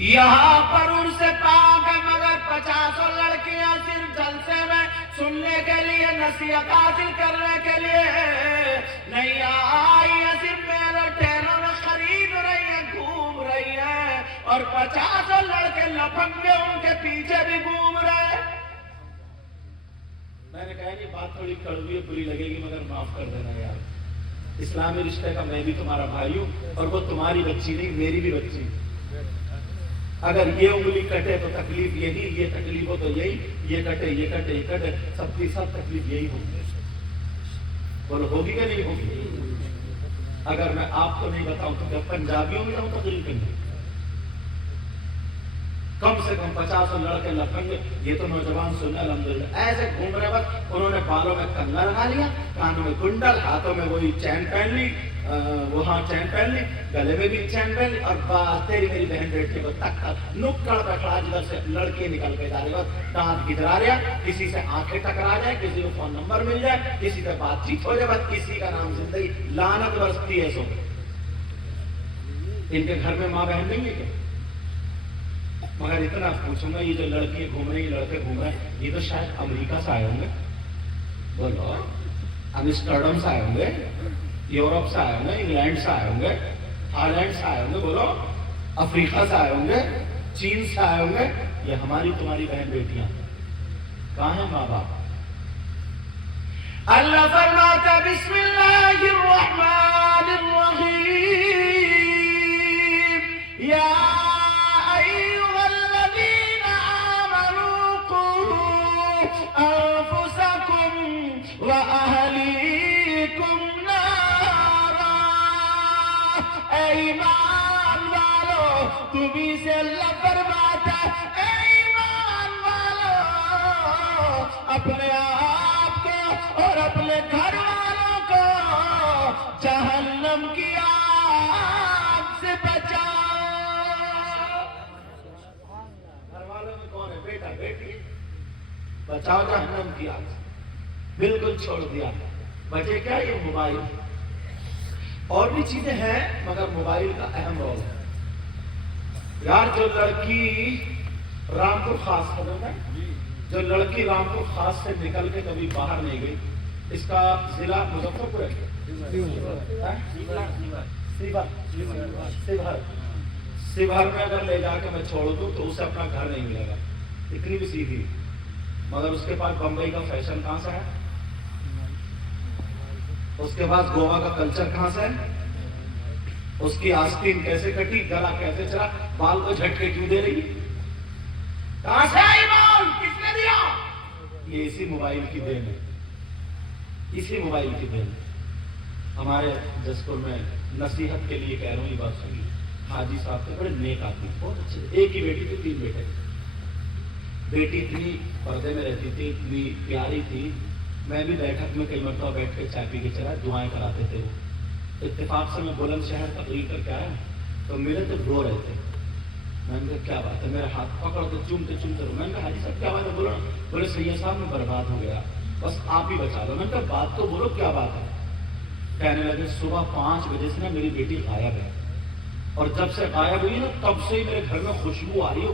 یہاں پر ان سے پاک ہے مگر 50 لڑکیاں صرف جلسے میں سننے کے لیے نصیحت حاصل کرنے کے لیے نہیں آئی ہیں، صرف میرے ٹھیلوں میں خرید رہی ہیں، گھوم رہی ہیں، اور 50 لڑکے لپک کے ان کے پیچھے بھی گھوم رہے ہیں۔ میں نے کہا یہ بات تھوڑی کڑوی ہے، بری لگے گی، مگر معاف کر دینا یار، اسلامی رشتے کا میں بھی تمہارا بھائی ہوں، اور وہ تمہاری بچی نہیں میری بھی بچی۔ اگر یہ انگلی کٹے تو تکلیف یہی، یہ تکلیف ہو تو یہی، یہ کٹے یہ کٹے یہ کٹے، سب کی سب تکلیف یہی ہوگی۔ بولو ہوگی کہ نہیں ہوگی؟ اگر میں آپ کو نہیں بتاؤں تو کیا پنجابیوں میں جاؤں تقریر کرنے؟ کم سے کم 50 لڑکے لپنگے، یہ تو نوجوان سننے الحمدللہ ایسے گھوم رہے وقت انہوں نے بالوں میں کنگا لگا لیا، کانوں میں کنڈل، ہاتھوں میں وہی چین پہن لی، وہاں چین پہن لی، گلے میں بھی چین پہن لی، اور بات تیری میری بہن بیٹی کو تک نکڑ پہ کھڑا، جدھر سے لڑکے نکل کے جا رہے وقت دانت گدرا رہا، کسی سے آنکھیں ٹکرا جائے، کسی کو فون نمبر مل جائے، کسی سے بات چیت ہو جائے، بس کسی کا نام زندگی لعنت برستی ہے۔ سو ان کے گھر میں ماں بہن نہیں ہے کیا؟ مگر اتنا پوچھوں گا، یہ جو لڑکیاں گھوم رہے ہیں، یہ لڑکے گھوم رہے ہیں، یہ تو شاید امریکہ سے آئے ہوں گے، بولو امسٹرڈم سے آئے ہوں گے، یورپ سے آئے ہوں گے، انگلینڈ سے آئے ہوں گے، ہالینڈ سے آئے ہوں گے، بولو افریقہ سے آئے ہوں گے، چین سے آئے ہوں گے، یہ ہماری تمہاری بہن بیٹیاں، کہاں ہیں ماں باپ؟ اللہ فرماتا بسم اللہ الرحمن الرحیم، یا انفسکم واہلیکم نارا، اے ایمان والو، تمہیں سے اللہ فرماتا اے ایمان والو، اپنے آپ کو اور اپنے گھر والوں کو جہنم کی آگ سے بچاؤ۔ گھر والوں میں کون ہے؟ بیٹا بیٹی، بچاؤ جہنم کی آگ سے، بالکل چھوڑ دیا۔ بچے کیا؟ یہ موبائل، اور بھی چیزیں ہیں مگر موبائل کا اہم رول ہے یار۔ جو لڑکی رامپور خاص خبر ہے، جو لڑکی رامپور خاص سے نکل کے کبھی باہر نہیں گئی، اس کا ضلع مظفر پور ہے، سیور میں اگر لے جا کے میں چھوڑ دوں تو اسے اپنا گھر نہیں ملے گا، اتنی بھی سیدھی، مگر اس کے پاس بمبئی کا فیشن کہاں سے ہے، اس کے پاس گوا کا کلچر کہاں سے ہے، اس کی آستین کیسے کٹی، گلا کیسے چلا، بال کو جھٹکے کیوں دے رہی، کہاں سے آئی بال، کس نے دیا؟ یہ اسی موبائل کی دین ہے، اسی موبائل کی دین ہے۔ ہمارے جسپور میں نصیحت کے لیے کہہ رہا ہوں، یہ بات سنیے، حاجی صاحب تھے، بڑے نیک آدمی، بہت اچھے، ایک ہی بیٹی تھی، 3 بیٹے، بیٹی اتنی پردے میں رہتی تھی، اتنی پیاری تھی، میں بھی بیٹھک میں کئی مرتبہ بیٹھ کے چائے پی کے چلا، دعائیں کراتے تھے وہ۔ اتفاق سے میں بلند شہر تقریر کر کے آیا تو ملے تو رو رہے تھے، میں نے کہا کیا بات ہے، میرے ہاتھ پکڑ کے چومتے چومتے رو، میں نے کہا حاجی صاحب کیا بات ہے، بولے سید صاحب میں برباد ہو گیا، بس آپ ہی بچا دو۔ میں نے کہا بات تو بولو کیا بات ہے؟ کہنے لگے صبح 5 بجے سے نا میری بیٹی غائب ہے، اور جب سے غائب ہوئی نا تب سے ہی میرے گھر میں خوشبو آ رہی ہے،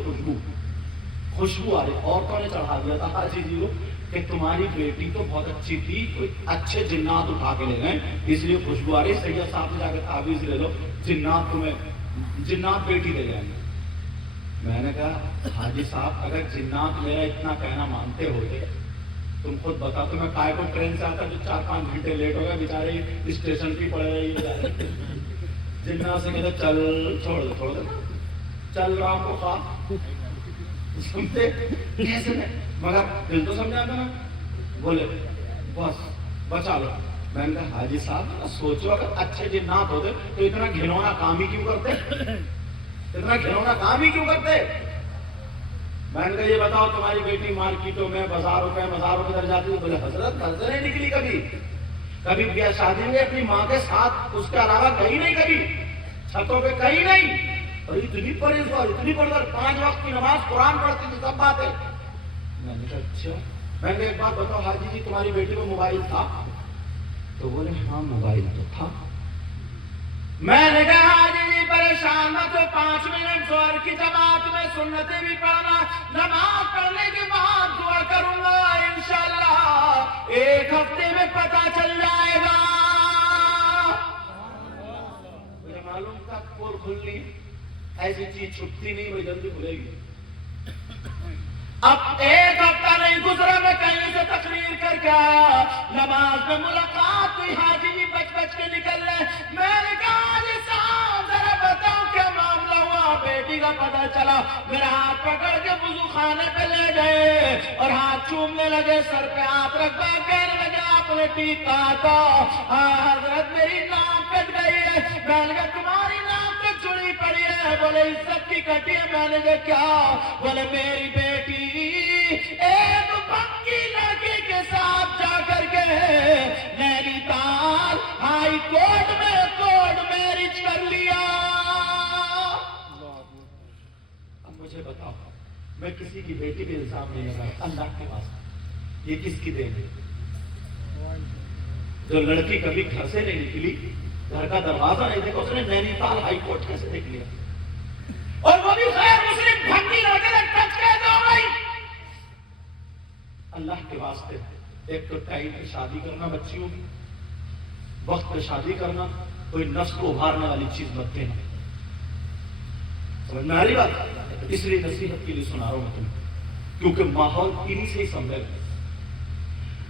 خوشبو آ رہی ہے، عورتوں نے چڑھا دیا تھا حاجی جی کو کہ تمہاری بیٹی تو بہت اچھی تھی، کوئی اچھے جنات اٹھا کے لے گئے اس لیے خوشبو آ رہی ہے، سید صاحب سے جا کے تعویذ لے لو، جنات تمہیں، جنات بیٹی دے جائیں گے۔ میں نے کہا حاجی صاحب اگر جنات میرا اتنا کہنا مانتے ہوتے، تم خود بتا تو میں کائے کو ٹرین سے آتا جو 4-5 گھنٹے لیٹ ہو گیا، بیچارے اسٹیشن پہ پڑے رہی، جنات سے کہتے چل چھوڑ دو چل رام کو خواب سنتے کیسے نہیں، مگر دل تو سمجھا تھا نا، بولے بس بچا لو۔ میں نے کہا حاجی صاحب سوچو اگر اچھے جنات ہوتے تو اتنا گھنونا کام ہی کیوں کرتے، اتنا گھنونا کام ہی کیوں کرتے۔ میں نے کہا یہ بتاؤ تمہاری بیٹی مارکیٹوں میں بازاروں میں ادھر جاتی ہے، بولے حضرت گھر سے نہیں نکلی کبھی بیاہ شادی میں اپنی ماں کے ساتھ اس کے علاوہ کہیں نہیں، کبھی چھتوں پہ کہیں نہیں، اور اتنی پرہیزگار اتنی پردہ، 5 وقت کی نماز قرآن پڑھتی تھی، سب بات ہے۔ میں نے کہا اچھا، میں نے ایک بات بتاؤ حاجی جی تمہاری بیٹی کو موبائل تھا؟ تو بولے ہاں موبائل تو تھا۔ میں نے کہا حاجی جی بھی پریشان مت ہو، 5 منٹ ظہر کی جماعت میں سنتیں بھی پڑھنا، نماز پڑھنے کے بعد دعا کروں گا، انشاءاللہ 1 ہفتے میں پتہ چل جائے گا۔ مجھے معلوم تھا پور کھلنی ایسی چیز چھپتی نہیں، وہ جلدی کھلے گی۔ اب 1 ہفتہ نہیں گزرا، میں کہیں سے تقریر کر کے آیا، نماز میں ملاقات ہوئی، حاجی جی بچ کے نکل رہے، میں نے کہا جی صاحب ذرا بتاؤ کیا معاملہ ہوا؟ بیٹی کا پتہ چلا، میرا ہاتھ پکڑ کے وضو خانے پہ لے گئے اور ہاتھ چومنے لگے، سر پہ ہاتھ رکھا، کہنے لگے آپ نے ٹھیک کہا تھا، حضرت میری ناک کٹ گئی ہے۔ میں نے کہا تمہاری ناک تو چڑی پڑی ہے، بولے عزت کی کٹی ہے۔ میں نے کہا کیا؟ بولے میری بیٹی ایک پکی لڑکی کے ساتھ جا کر کے نینی تال ہائی کورٹ میں کورٹ میرج کر لیا۔ اب مجھے بتاؤ، میں کسی کی بیٹی پہ الزام نہیں لگا، اللہ کے واسطے یہ کس کی دین ہے؟ جو لڑکی کبھی گھر سے نہیں نکلی، گھر کا دروازہ نہیں دیکھا، اس نے نینی تال ہائی کورٹ کیسے دیکھ لیا؟ اور وہ بھی غیر مسلم بھنگی لڑکے ٹچ کر دو بھائی۔ اللہ کے واسطے ایک تو ٹائم پہ شادی کرنا، بچیوں کی وقت پہ شادی کرنا، کوئی نفس کو ابھارنے والی چیز مت دینا۔ سمجھ میں آ رہی بات؟ اس لیے نصیحت کے لیے سنا رہا ہوں میں تمہیں، کیونکہ ماحول انہی سے ہی سنبھل۔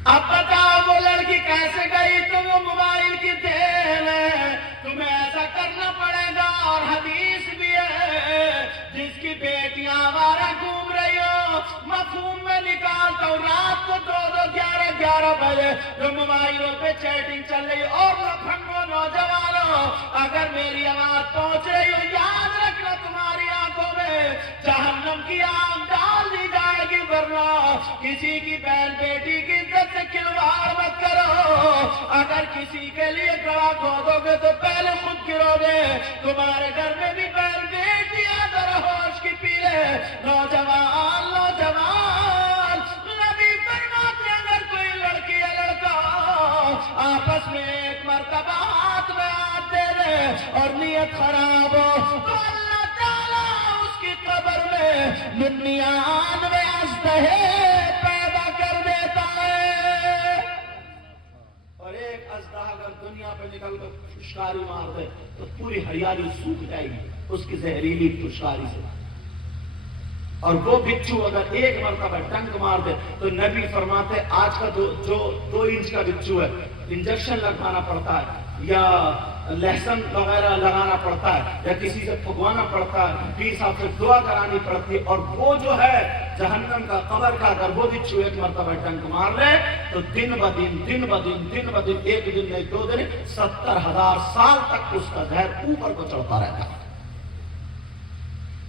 اب بتاؤ وہ لڑکی کیسے گئی؟ تو وہ موبائل کی دین ہے، تمہیں ایسا کرنا پڑے گا۔ اور حدیث بھی ہے، جس کی بیٹیاں آوارہ گھوم رہی ہو، مفہوم میں نکالتا ہوں، رات کو 2-11 بجے جو موبائلوں پہ چیٹنگ چل رہی ہے، اور لفنگو نوجوانوں اگر میری آواز پہنچ رہی ہو، یاد رکھنا تمہاری آنکھوں میں جہنم کی آگ ڈال دی جائے گی، ورنہ کسی کی بہن بیٹی کی عزت سے کھلواڑ مت کرو۔ اگر کسی کے لیے گڑا کھودو گے تو پہلے خود گرو گے۔ تمہارے گھر میں بھی بہن بیٹی ہے، ذرا ہوش کی پی لے۔ نوجوان نبی فرماتے اگر کوئی لڑکی یا لڑکا آپس میں ایک مرتبہ ہاتھ میں ہاتھ دے دے اور نیت خراب ہو تو اللہ تعالیٰ اس کی قبر میں 99 اژدہے پیدا کر دیتا ہے۔ اور ایک اژدہا اگر دنیا پہ نکل کر پھشکاری مار دے تو پوری ہریالی سوکھ جائے گی اس کی زہریلی پھشکاری سے۔ اور وہ بچھو اگر ایک مرتبہ ڈنک مار دے تو نبی فرماتے آج کا جو 2 انچ کا بچھو ہے، انجیکشن لگوانا پڑتا ہے یا لہسن وغیرہ لگانا پڑتا ہے یا کسی سے پھگوانا پڑتا ہے، پیر صاحب سے دعا کرانی پڑتی ہے۔ اور وہ جو ہے جہنم کا قبر کا اگر وہ بچھو ایک مرتبہ ڈنک مار لے تو دن بدن 1 دن نہیں 2 دن 70,000 سال تک اس کا زہر اوپر کو چڑھتا رہتا ہے۔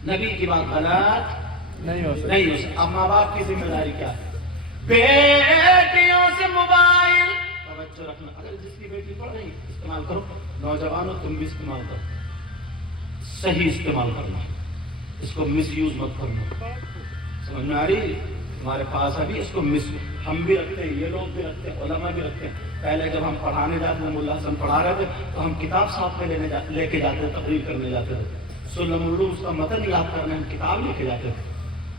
نبی کی بات غلط نہیں ہو سکتی۔ اب ماں باپ کی ذمہ داری کیا ہے؟ بیٹیوں سے موبائل توجہ رکھنا۔ اگر جس کی بیٹی پڑھ رہی استعمال کرو، نوجوانوں تم بھی استعمال کرو، صحیح استعمال کرنا، اس کو مس یوز مت کرنا۔ سمجھ میں آ رہی؟ ہمارے پاس ابھی اس کو ہم بھی رکھتے ہیں، یہ لوگ بھی رکھتے ہیں، علماء بھی رکھتے ہیں۔ پہلے جب ہم پڑھانے جاتے ہیں، ملا حسن پڑھا رہے تھے تو ہم کتاب ساتھ میں لے کے جاتے تھے، تقریر کرنے جاتے تھے، سلم العلوم اس کا متن یاد کرنے ہم کتاب لے کے جاتے تھے۔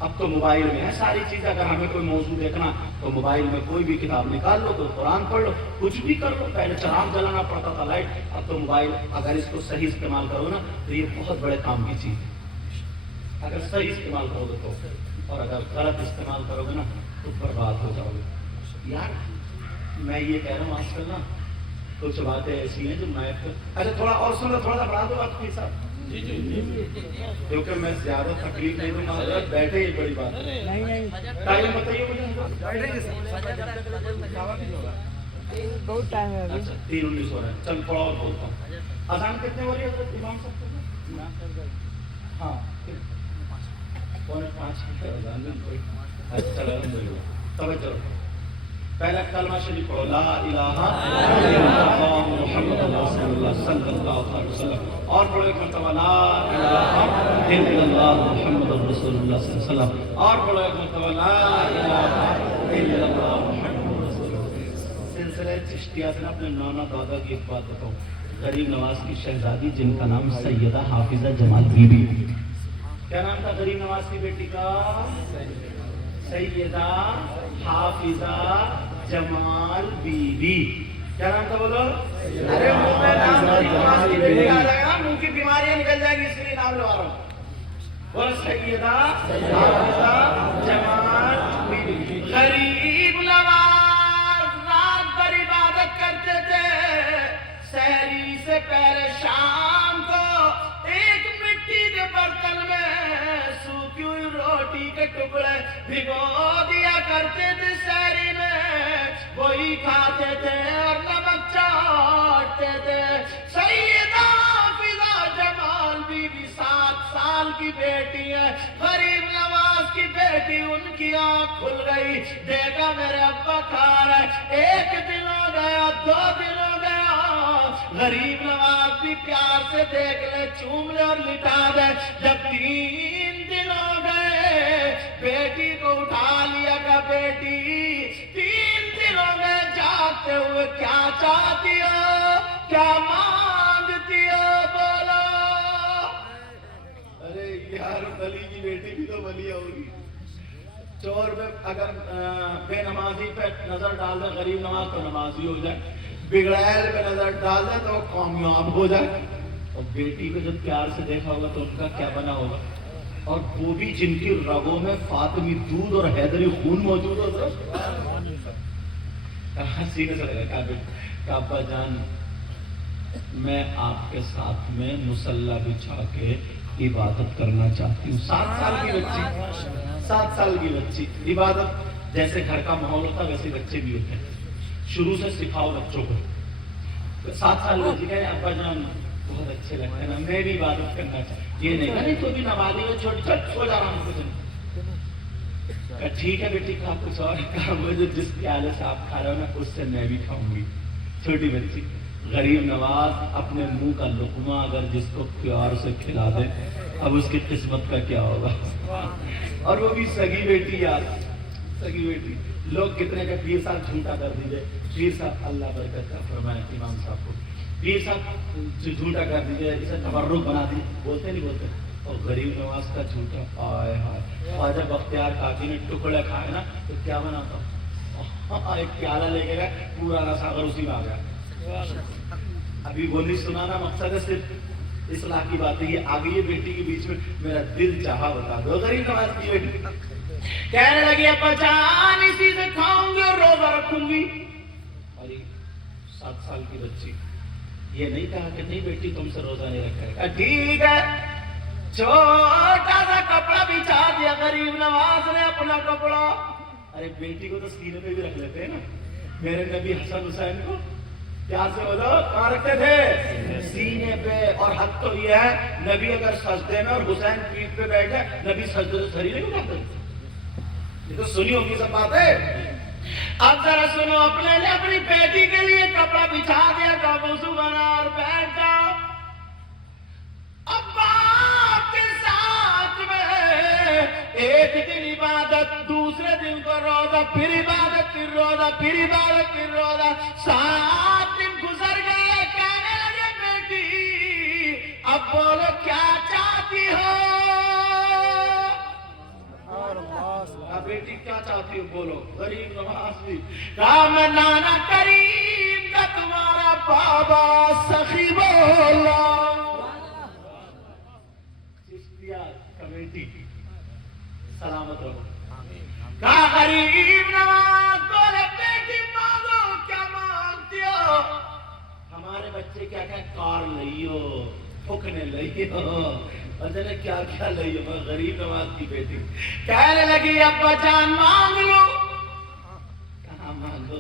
اب تو موبائل میں ہے ساری چیزیں، اگر ہمیں کوئی موضوع دیکھنا تو موبائل میں کوئی بھی کتاب نکال لو، تو قرآن پڑھ لو، کچھ بھی کر لو۔ پہلے چراغ جلانا پڑتا تھا لائٹ، اب تو موبائل اگر اس کو صحیح استعمال کرو نا تو یہ بہت بڑے کام کی چیز ہے، اگر صحیح استعمال کرو گے تو، اور اگر غلط استعمال کرو گے نا تو برباد ہو جاؤ گے۔ یار میں یہ کہہ رہا ہوں آج کل نا کچھ باتیں ایسی ہیں جو میں اچھا تھوڑا اور سن، تھوڑا سا بڑھا دو آپ کے ساتھ، کیونکہ میں زیادہ تکلیف نہیں دوں گا، بیٹھے ہی بڑی بات ہے۔ ٹائم بتائیے مجھے، بہت ٹائم ہے ابھی، 3:19 ہو رہا ہے۔ چل تھوڑا اور بولتا ہوں، اذان کتنے ہو رہی ہے امام صاحب کو؟ ہاں 4:45 کی اذان ہے۔ اچھا الحمدللہ، توجہ رکھو۔ پہلا کلمہ شریف پڑھو، لا الہ الا اللہ محمد رسول اللہ صلی اللہ علیہ وسلم، اور پڑھو ایک مرتبہ لا الہ الا اللہ محمد رسول اللہ صلی اللہ علیہ وسلم، اور پڑھو ایک مرتبہ لا الہ الا اللہ محمد رسول اللہ۔ سلسلہ چشتیہ سے اپنے نانا دادا کی ایک بات بتاؤں، غریب نواز کی شہزادی جن کا نام سیدہ حافظہ جمال بی بی. کیا نام تھا غریب نواز کی بیٹی کا؟ سیدہ حافظہ جمال بی بی. کیا نام تھا بولو؟ ارے منہ میں نام غریب نواز کی بیٹی کا آ جائے گا، منہ کی بیماریاں نکل جائیں گی، اس لیے نام لوا رہا ہوں. بول سیدہ حافظہ جمال بی بی. غریب نواز رات بھر عبادت کرتے تھے. سحری سے پہلے شام کو ایک مٹی کے برتن میں سوکھی ہوئی روٹی کے ٹکڑے بھگو دیا کرتے تھے. سحری میں وہی کھاتے تھے اور نمک چاٹتے تھے. سیدہ حافظہ جمال بی بی 7 سال کی بیٹی ہے. غریب نواز کی بیٹی، ان کی آنکھ کھل گئی، دیکھا میرے ابا کھا رہے. 1 دن ہو گیا، 2 دن ہو گیا، غریب نواز بھی پیار سے دیکھ لے، چوم لے اور لٹا دے. جب 3 دن ہو گئے، بیٹی کو اٹھا لیا گا. بیٹی 3 دن ہو گئے جاگتے ہوئے، کیا چاہتی ہو، کیا مانگتی ہو، بولو. ارے یار ولی کی بیٹی بھی تو ولی ہوگی. چور میں اگر بے نمازی پہ نظر ڈال دے غریب نواز تو نمازی ہو جائے، بگڑیل پہ نظر ڈال دے تو وہ کامیاب ہو جائے. اور بیٹی کو جب پیار سے دیکھا ہوگا تو ان کا کیا بنا ہوگا. اور وہ بھی جن کی رگوں میں فاطمی دودھ اور حیدری خون موجود ہوتا. سینے سے لگا کہ ابا جان میں آپ کے ساتھ میں مصلی بچھا کے عبادت کرنا چاہتی ہوں. 7 سال کی بچی، 7 سال کی بچی. عبادت جیسے گھر کا ماحول ہوتا ویسے بچے بھی ہوتے ہیں. شروع سے سکھاؤ بچوں کو. 7 سال بچی کہے ابا جان بہت اچھے لگتے ہیں نا، میں بھی عبادت کرنا چاہتی. یہ نہیں کہا نہیں تو بھی نمازی ہو، چھوٹی چھوٹ سو جا رہا ہوں کچھ. ٹھیک ہے بیٹی کھا کچھ اور کھا، مجھے جس پیالے سے آپ کھا رہے ہو نا اس سے میں بھی کھاؤں گی. چھوٹی بچی. غریب نواز اپنے منہ کا لقمہ اگر جس کو پیار سے کھلا دے اب اس کی قسمت کا کیا ہوگا. اور وہ بھی سگی بیٹی یار، سگی بیٹی. لوگ کتنے کا پیر صاحب جھوٹا کر دیجئے. پیر صاحب اللہ برکت کا فرمائے امام صاحب کو، پیر صاحب جھوٹا کر دیجئے، اسے تبرک بنا دیجئے. بولتے نہیں بولتے. اور غریب نواز کا جھوٹا آئے ہائے. خواجہ بختیار کاکی نے ٹکڑے کھائے نا تو کیا بنا تھا، ایک پیالہ لے کے گئے، پورا رس اگر اسی میں آ گیا. ابھی وہ نہیں سنانا، مقصد ہے صرف اصلاح کی بات ہے. یہ آگے یہ بیٹی کے بیچ میں میرا دل چاہا بتا دو. غریب نواز کی بیٹی کہنے لگی ابا جان اسی سے کھاؤں گی اور روزہ رکھوں گی. اور 7 سال کی بچی یہ نہیں کہا کہ نہیں بیٹی تم سے روزہ نہیں رکھے گا. ٹھیک ہے. چھوٹا سا کپڑا بچھا دیا غریب نواز نے اپنا کپڑا. ارے بیٹی کو تو سینے پہ بھی رکھ لیتے ہیں نا. میرے نبی حسن حسین کو پیار سے بولو کہاں رکھتے تھے؟ سینے پہ. اور حد تو یہ ہے نبی اگر سجدے میں اور حسین پیٹھ پہ بیٹھے نبی سجدے سے سری نہیں اٹھاتے. یہ تو سنی ہوگی سب باتیں. اب ذرا سنو، اپنے لیے اپنی بیٹی کے لیے کپڑا بچھا دیا کا وضو بنا اور بیٹھ جاؤ. ابا کے ساتھ میں ایک دن عبادت، دوسرے دن کو روزہ، پھر عبادت، پھر روزہ، پھر عبادت، پھر روزہ. 7 دن گزر گئے. کہنے لگے بیٹی اب بولو کیا چاہتی ہو. بیٹی کیا چاہتی ہو بولو. غریب نواز بھی کہا میں نانا کریم کا تمہارا بابا سخی بولا. کمیٹی سلامت رہو. کہا غریب نواز بولے بیٹی مانگو کیا مانگتی ہو. ہمارے بچے کیا کیا کار لئیو، پھکنے لئیو، اچھا کیا کیا لئیو. میں غریب نواز کی بیٹی کہنے لگی ابا جان مانگ لو. کہاں مانگو.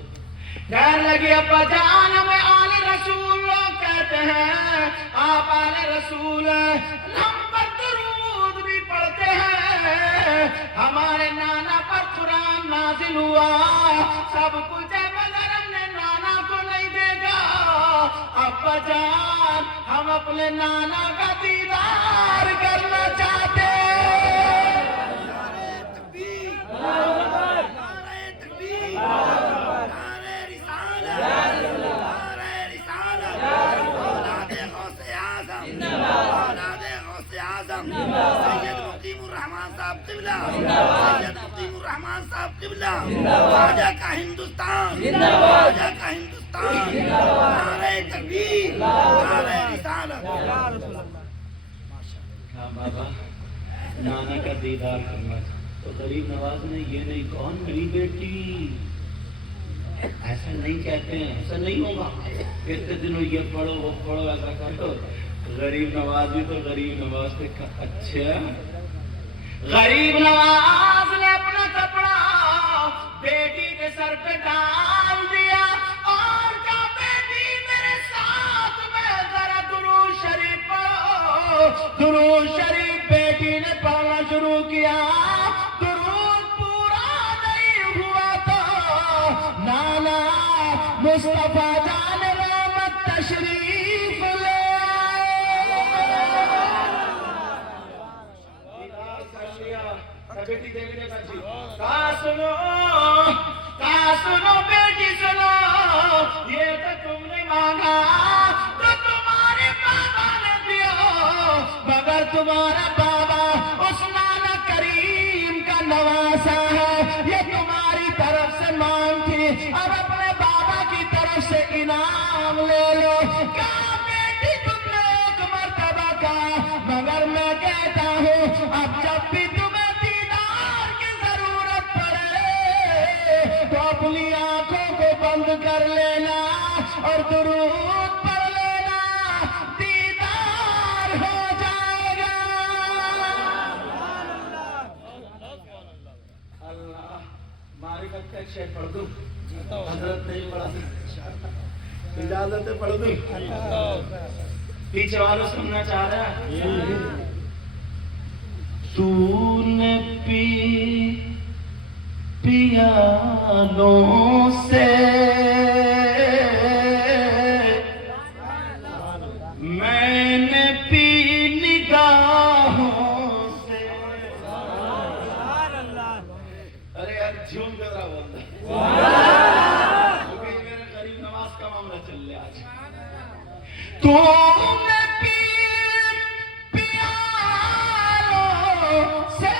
کہنے لگی ابا جان ہمیں آل رسول لوگ کہتے ہیں، آپ آل رسول ہیں، ہم پر درود بھی پڑھتے ہیں. ہمارے نانا پر قرآن نازل ہوا، سب کچھ ہے مگر ہم نے نانا کو نہیں دیکھا. ابا جان ہم اپنے نانا کا دیدار کرنا چاہتے ہیں. قبلہ سید مقیم الرحمان صاحب قبلہ خواجہ کا ہندوستان خواجہ کا ہندوستان نعرہ تکبیر نعرہ رسالت ہاں بابا نانا کا دیدار کرنا تو غریب نواز نے یہ نہیں کون میری بیٹی ایسا نہیں کہتے ہیں ایسا نہیں ہوگا کہتے دنوں یہ پڑھو وہ پڑھو ایسا کرو غریب نواز بھی تو غریب نواز سے اچھا غریب نواز نے اپنا کپڑا بیٹی کے سر پہ ڈال دیا اور کہا بیٹی میرے ساتھ میں ذرا درود شریف پڑھو درود شریف بیٹی نے پڑھنا شروع کیا درود پورا نہیں ہوا تو نانا مصطفیٰ جان رحمت تشریف لے بیٹی دیکھنے کا جی کہا سنو بیٹی سنو یہ تو تم نے مانگا تو تمہارے بابا نے دیا مگر تمہارا بابا اس نانا کریم کا نواسا ہے یہ تمہاری طرف سے مانگ تھی اب اپنے بابا کی طرف سے انعام لے لو کہا بیٹی تم نے ایک مرتبہ کہا مگر میں کہتا ہوں اب جب بھی تو اپنی آنکھوں کو بند کر لینا اور درود پڑھ لینا دیدار ہو جائے گا اللہ معرفت کا ایک شعر پڑھ دوں حضرت نہیں پڑھا اجازت ہے پڑھ دوں پیچھے والوں سننا چاہ رہا ہے تو نے پیالوں سے میں نے پی نگاہوں سے ارے یار جھوم کر رہا بولتا کیونکہ میرے غریب نواز کا معاملہ چل رہا آج تو نے پیالوں سے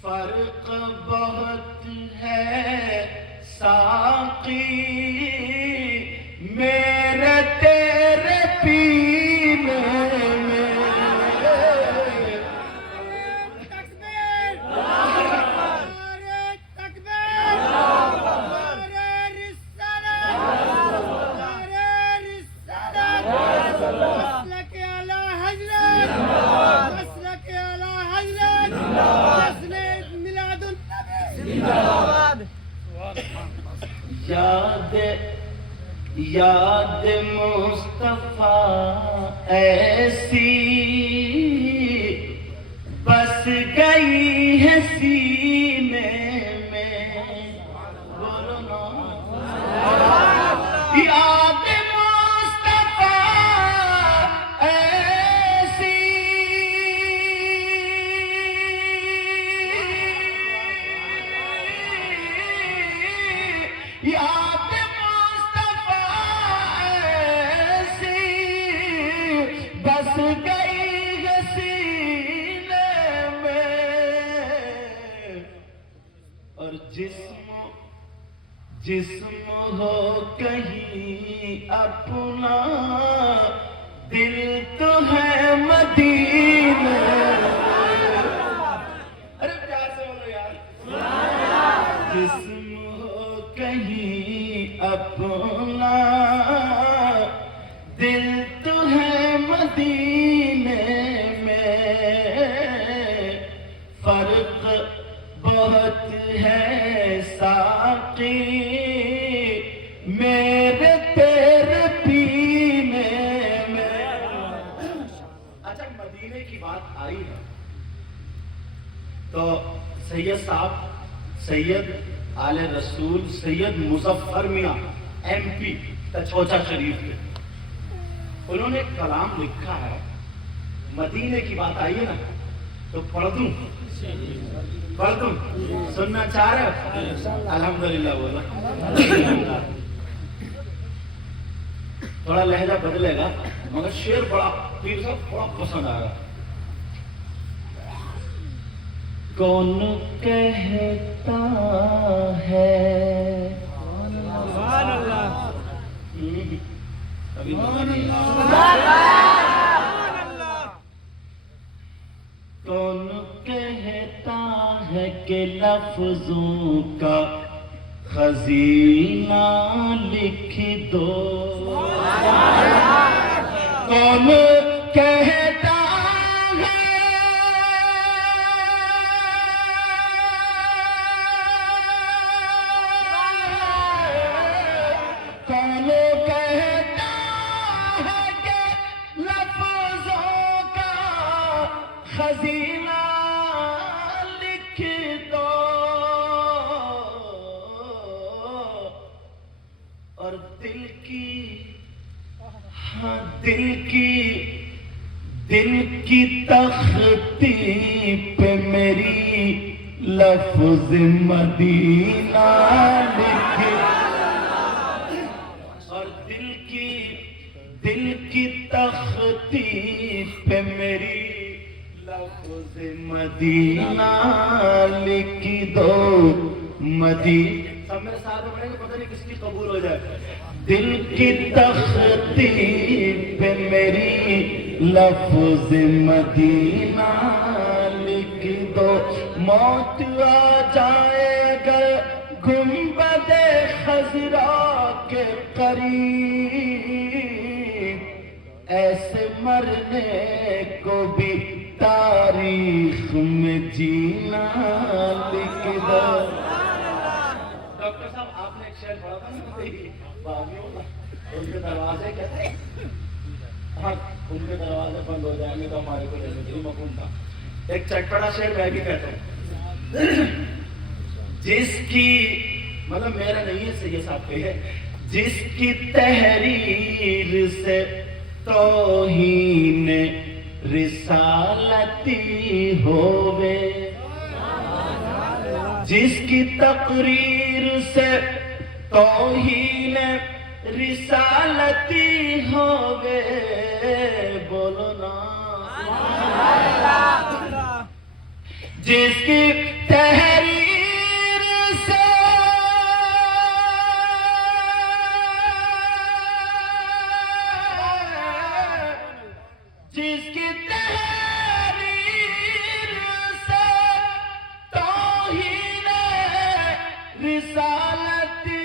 فرق بہت ہے ساقی میرے تیرے پینے میں یاد مصطفیٰ ایسی بس گئی ہے سینے میں بولو نا یاد مصطفیٰ ایسی یاد بس گئی ہے سینے میں اور جسم ہو کہیں اپنا دل تو ہے مدینے ارے پیار سے بولو یار جسم ہو کہیں اپنا دل تو ہے مدینے میں فرق بہت ہے ساقی میرے تیرے پینے میں اچھا مدینے کی بات آئی ہے تو سید صاحب سید آل رسول سید مظفر میاں MP تچوچا شریف کے، انہوں نے ایک کلام لکھا ہے، مدینے کی بات آئی ہے نا تو پڑھ دوں سننا چاہ رہے ہو؟ الحمدللہ بولا، تھوڑا لہجہ بدلے گا مگر شعر بڑا پیر صاحب بڑا پسند آئے گا۔ کون کہتا ہے سبحان اللہ ابھی کون کہتا ہے کہ لفظوں کا خزینہ لکھ دو، کون کہتا خزینہ لکھ دو، اور دل کی تختی پہ میری لفظ مدینہ لکھ دو، اور دل کی تختی پہ میری لفظ مدینہ لکھ دو، سب میرے ساتھ پڑھیں گے، پتہ نہیں کس کی قبول ہو جائے۔ دل کی تختی پہ میری لفظ مدینہ لکھ دو، موت آ جائے اگر گنبد خضرا کے قریب، ایسے مرنے کو بھی تاریخ میں جینا لکھ دو۔ ڈاکٹر صاحب آپ نے ایک شعر پڑھا تھا نا، باغیوں کا، ان کے دروازے کہتے ہیں، ہاں ان کے دروازے بند ہو جائیں گے تو ہمارے کو جیسے مفہوم تھا۔ ایک چٹپٹا شعر میں بھی کہتا ہوں، جس کی مطلب میرا نہیں ہے، سید صاحب کے ہے، جس کی تحریر سے توہین رسالتی ہووے، جس کی تقریر سے توہین رسالتی ہووے، بولو نا، جس کی تحریر سے توہین رسالتی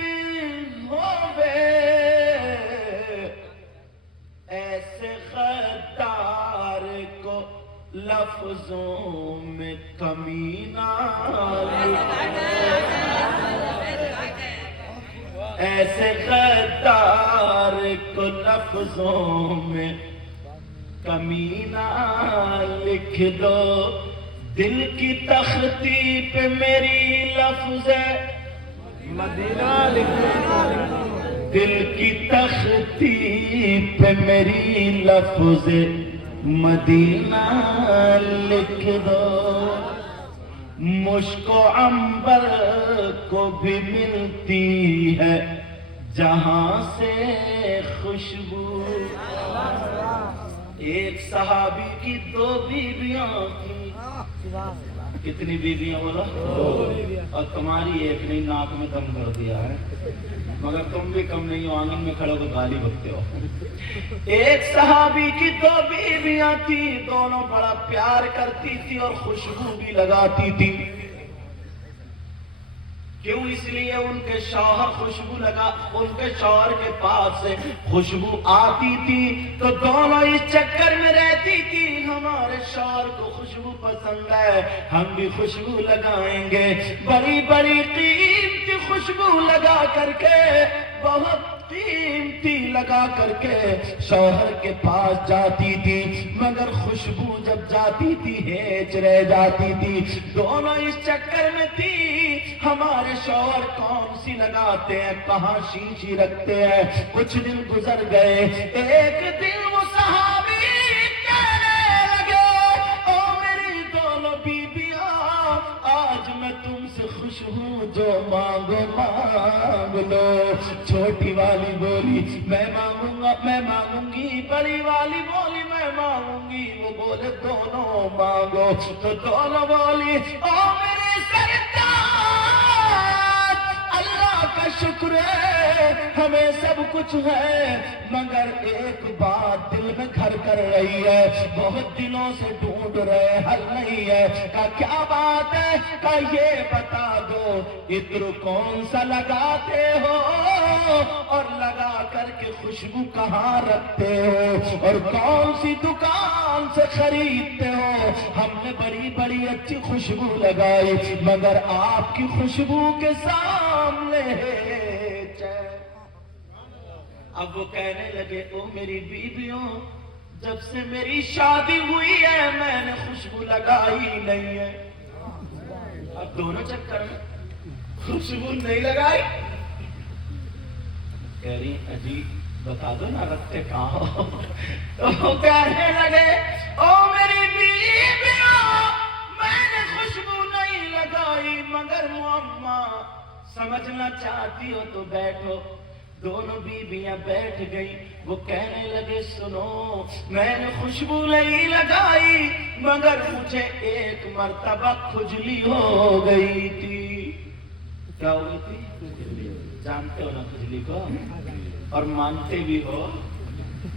ہووے، ایسے غدار کو لفظوں میں کمینہ ایسے غدار کو لفظوں میں کمینہ لکھ دو، دل کی تختی پہ میری لفظ مدینہ لکھ دو، دل کی تختی پہ میری لفظ مدینہ لکھ دو، مشک و عنبر کو بھی ملتی ہے جہاں سے خوشبو، ایک صحابی کی 2 بیویاں تھیں، کتنی بیویاں بولا؟ اور تمہاری ایک نے ناک میں دم کر دیا ہے، مگر تم بھی کم نہیں ہو، آنگن میں کھڑے ہو تو گالی بکتے ہو۔ ایک صحابی کی 2 بیویاں تھیں، دونوں بڑا پیار کرتی تھی اور خوشبو بھی لگاتی تھی، کیوں؟ اس لیے ان کے شوہر خوشبو لگا، ان کے شوہر کے پاس سے خوشبو آتی تھی تو دونوں اس چکر میں رہتی تھی، ہمارے شوہر کو خوشبو پسند ہے، ہم بھی خوشبو لگائیں گے، بڑی بڑی قیمتی خوشبو لگا کر کے بہت قیمتی لگا کر کے شوہر کے پاس جاتی تھی، مگر خوشبو جب جاتی تھی ہیچ رہ جاتی تھی۔ دونوں اس چکر میں تھی ہمارے شوہر کون سی لگاتے ہیں، کہاں شیشی رکھتے ہیں۔ کچھ دن گزر گئے، ایک دن وہ صحابی کہنے لگے او میری دونوں بیویاں، آج میں تم سے خوش ہوں، جو مانگو مانگ لو۔ چھوٹی والی بولی میں مانگوں گی، بڑی والی بولی میں مانگوں گی، وہ بولے دونوں مانگو، تو دونوں بولی او میرے سرکار، اللہ کا شکر ہے ہمیں سب کچھ ہے، مگر ایک بات دل میں گھر کر رہی ہے، بہت دنوں سے ڈھونڈ رہے حل نہیں ہے۔ کہا کیا بات ہے؟ کہا یہ بتا دو عطر کون سا لگاتے ہو اور لگا کر کے خوشبو کہاں رکھتے ہو اور کون سی دکان سے خریدتے ہو؟ ہم نے بڑی بڑی اچھی خوشبو لگائی، مگر آپ کی خوشبو کے سامنے اب وہ کہنے لگے او میری بیویوں، جب سے میری شادی ہوئی ہے میں نے خوشبو لگائی نہیں ہے۔ اب دونوں چکر میں خوشبو نہیں لگائی، کہہ رہی عجیب بتا دو نا رکھتے کہاں ہو؟ تو کہنے لگے او میری بیویوں، میں نے خوشبو نہیں لگائی، مگر معمہ سمجھنا چاہتی ہو تو بیٹھو۔ دونوں بیویاں بیٹھ گئی، وہ کہنے لگے سنو، میں نے خوشبو نہیں لگائی مگر مجھے ایک مرتبہ کھجلی ہو گئی تھی۔ کیا ہو گئی تھی؟ جانتے ہو نا کھجلی کو اور مانتے بھی ہو؟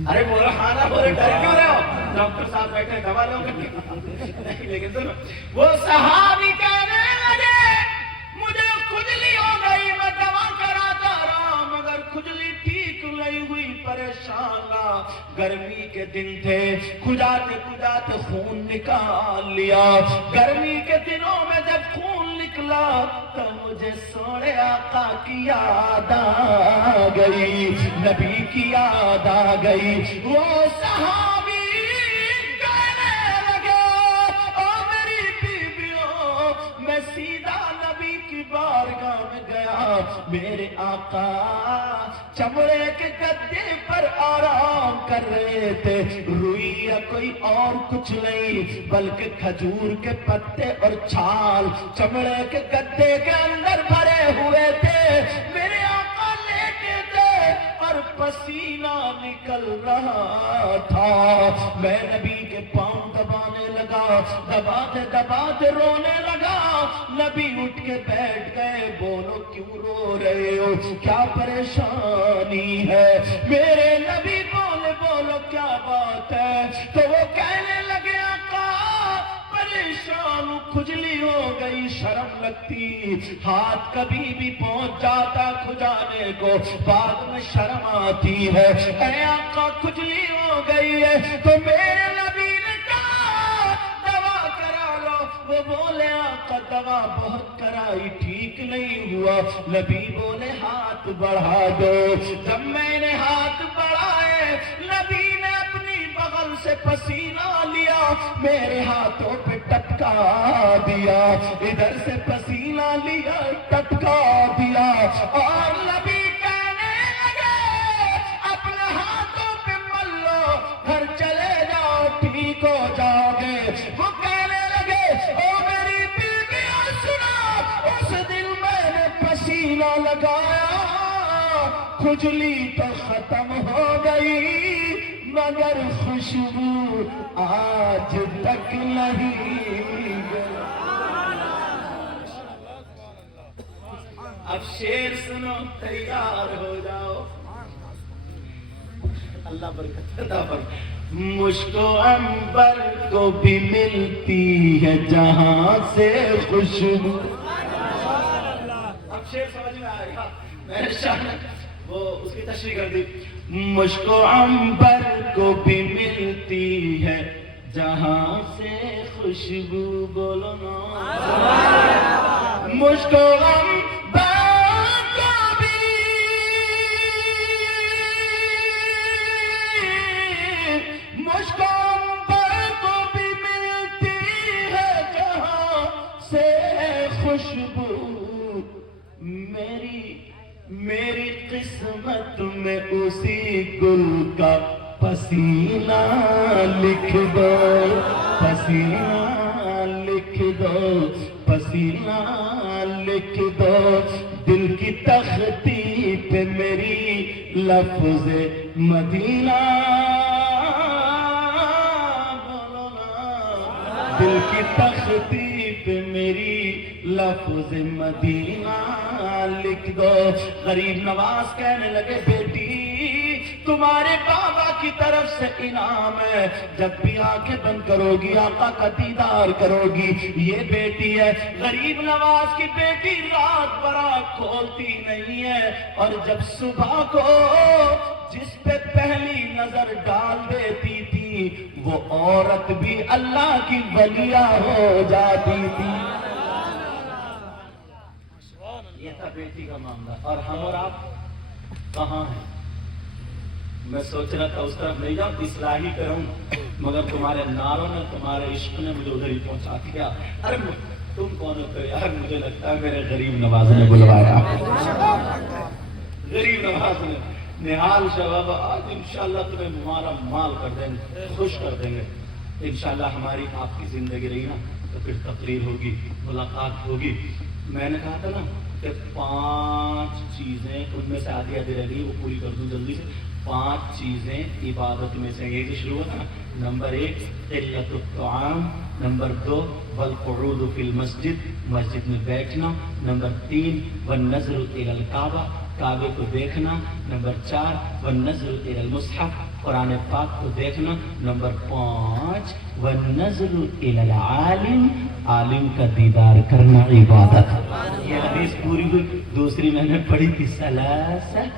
ارے بولو ہاں نہ بولے، ڈر کیوں رہے ہو؟ ڈاکٹر صاحب بیٹھے دوا لو نہیں، لیکن سنو، وہ صحابی کہنے لگے مجھے کھجلی ہو گئی، میں دوا کراتا رہا مگر کھجلی ٹھیک نہیں ہوئی، پریشان رہا۔ گرمی کے دن تھے، کھجاتے کھجاتے خون نکال لیا۔ گرمی کے دنوں میں جب خون نکلا تو مجھے سونے آقا کی یاد آ گئی، نبی کی یاد آ گئی۔ وہ صحابی کہنے لگے او میری بیویوں، میں سیدھا نبی کی بارگاہ میں گیا، میرے آقا چمڑے کے گدے پر آرام کر رہے تھے، روئی یا کوئی اور کچھ نہیں بلکہ کھجور کے پتے اور چھال چمڑے کے گدے کے اندر بھرے ہوئے تھے۔ میرے آقا لیٹے تھے اور پسینہ نکل رہا تھا۔ میں نبی کے پاؤں دبانے لگا، دباتے دباتے رونے لگا۔ نبی اٹھ کے بیٹھ گئے، بولو کیوں رو رہے ہو، کیا پریشانی ہے؟ میرے نبی بولے بولو کیا بات ہے؟ تو وہ کہنے لگے آقا پریشان ہوں، کھجلی ہو گئی، شرم لگتی، ہاتھ کبھی بھی پہنچ جاتا کھجانے کو، بعد میں شرم آتی ہے۔ اے آقا کھجلی ہو گئی ہے، تو میرے نبی نے کہا دوا کرا لو۔ وہ بولے آقا دوا بہت کرائی ٹھیک نہیں ہوا۔ نبی بولے ہاتھ بڑھا دو۔ جب میں نے ہاتھ بڑھائے، نبی نے اپنی بغل سے پسینہ لیا، میرے ہاتھوں پہ ٹپکا دیا، ادھر سے پسینہ لیا ٹپکا دیا، اور نبی کہنے لگے اپنے ہاتھوں پہ مل لو، گھر چلے جاؤ ٹھیک ہو جاؤ گے۔ وہ کہنے لگے او میری بیویاں سنا، اس دن میں نے پسینہ لگایا، کھجلی تو ختم ہو گئی مگر خوشبو آج تک نہیں گئی۔ اب شعر سنو، تیار ہو جاؤ، اللہ برکت عطا فرمائے۔ مشک و عنبر کو بھی ملتی ہے جہاں سے خوشبو۔ اب شعر سمجھ میں آئے گا، میں نے شاید وہ اس کی تشریح کر دی۔ مشک و عنبر کو بھی ملتی ہے جہاں سے خوشبو، بولو نا۔ مشک و عنبر کو بھی قسمت میں اسی گل کا پسینہ لکھ دو، پسینہ لکھ دو، پسینہ لکھ دو، دل کی تختی پہ میری لفظ مدینہ، دل کی تختی پہ میری لفظ مدینہ لکھ دو۔ غریب نواز کہنے لگے بیٹی تمہارے بابا کی طرف سے انعام ہے، جب بھی آنکھیں بند کرو گی آقا کا دیدار کرو گی۔ یہ بیٹی ہے غریب نواز کی بیٹی، رات برات کھولتی نہیں ہے، اور جب صبح کو جس پہ پہلی نظر ڈال دیتی تھی وہ عورت بھی اللہ کی ولیہ ہو جاتی تھی۔ یہ تھا بیٹی کا معاملہ، اور ہم اور آپ کہاں ہیں؟ میں سوچ رہا تھا اس طرف نہیں جاؤں، اصلاحی کروں، مگر تمہارے نعروں نے، تمہارے عشق نے مجھے ادھر ہی پہنچا دیا۔ ارے تم کون ہوتے یار؟ مجھے لگتا ہے میرے غریب نواز نے بلوایا، غریب نواز نے۔ نہال شباب آج انشاءاللہ تمہیں ہمارا مال کر دیں گے، خوش کر دیں گے انشاءاللہ۔ ہماری آپ کی زندگی رہی نا تو پھر تقریر ہوگی، ملاقات ہوگی۔ میں نے کہا تھا نا کہ 5 چیزیں، ان میں سے آدھی رہ گئی، وہ پوری کر دوں جلدی سے۔ 5 چیزیں عبادت میں سے، یہ جو شروع ہوتا نا، نمبر 1 قلت الطعام، نمبر 2 والقعود فی المسجد، مسجد میں بیٹھنا، نمبر 3 والنظر الی الکعبہ، کعبے کو دیکھنا، نمبر 4 والنظر الی المصحف، قرآن پاک کو دیکھنا، نمبر 5 والنظر الی العالم، عالم کا دیدار کرنا عبادت۔ یہ حدیث پوری ہوئی۔ دوسری میں نے پڑھی تھی ثلاثہ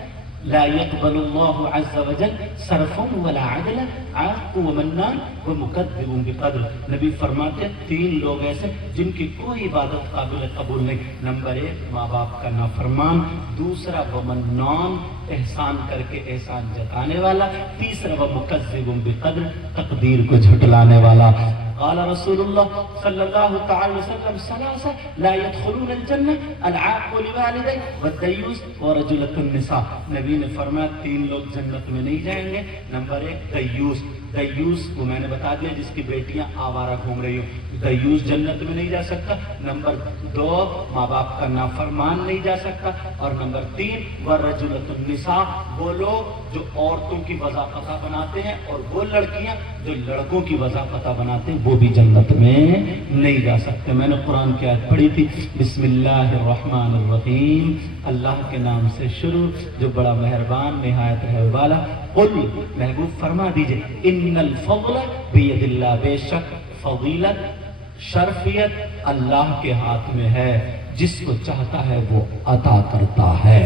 لا يقبل الله عز وجل صرفا ولا عدلا، عاق ومنان ومكذب بقدر۔ نبی فرماتے 3 لوگ ایسے جن کی کوئی عبادت قابل قبول نہیں۔ نمبر 1 ماں باپ کا نافرمان، دوسرا ومنان احسان کر کے احسان جتانے والا، تیسرا ومكذب بقدر تقدیر کو جھٹلانے والا۔ قال رسول اللہ صلی اللہ تعالی وسلم ثلاثہ لا يدخلون الجنہ العاق لوالدیہ والدیوث ورجلۃ النساء۔ نبی نے فرمایا 3 لوگ جنت میں نہیں جائیں گے۔ نمبر 1 دیوث، دیوث کو میں نے بتا دیا جس کی بیٹیاں آوارہ گھوم رہی ہوں، دیوث جنت میں نہیں جا سکتا۔ نمبر 2 ماں باپ کا نافرمان نہیں جا سکتا، اور نمبر 3 ورجلۃ النساء، وہ لوگ جو عورتوں کی وضافتہ بناتے ہیں اور وہ لڑکیاں جو لڑکوں کی وضافتہ بناتے ہیں وہ بھی جنت میں نہیں جا سکتے۔ میں نے قرآن کی آیت پڑھی تھی، بسم اللہ الرحمن الرحیم، اللہ کے نام سے شروع جو بڑا مہربان نہایت رحم والا۔ قل محبوب فرما دیجئے ان الفضل بید اللہ، بے شک فضیلت شرفیت اللہ کے ہاتھ میں ہے، جس کو چاہتا ہے وہ عطا کرتا ہے۔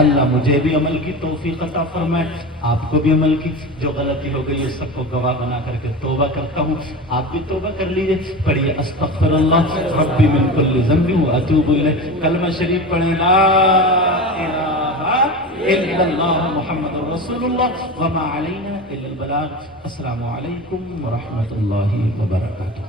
اللہ مجھے بھی عمل کی توفیق عطا فرمائے، آپ کو بھی عمل کی۔ جو غلطی ہو گئی ہے سب کو گواہ بنا کر کے توبہ کرتا ہوں، آپ بھی توبہ کر لیجئے۔ پڑھیے استغفر اللہ ربی من کل ذنب واتوب الیہ، کلمہ شریف پڑھیں لا الہ الا اللہ محمد رسول اللہ وما علینا الا البلاغ۔ السلام علیکم ورحمۃ اللہ وبرکاتہ۔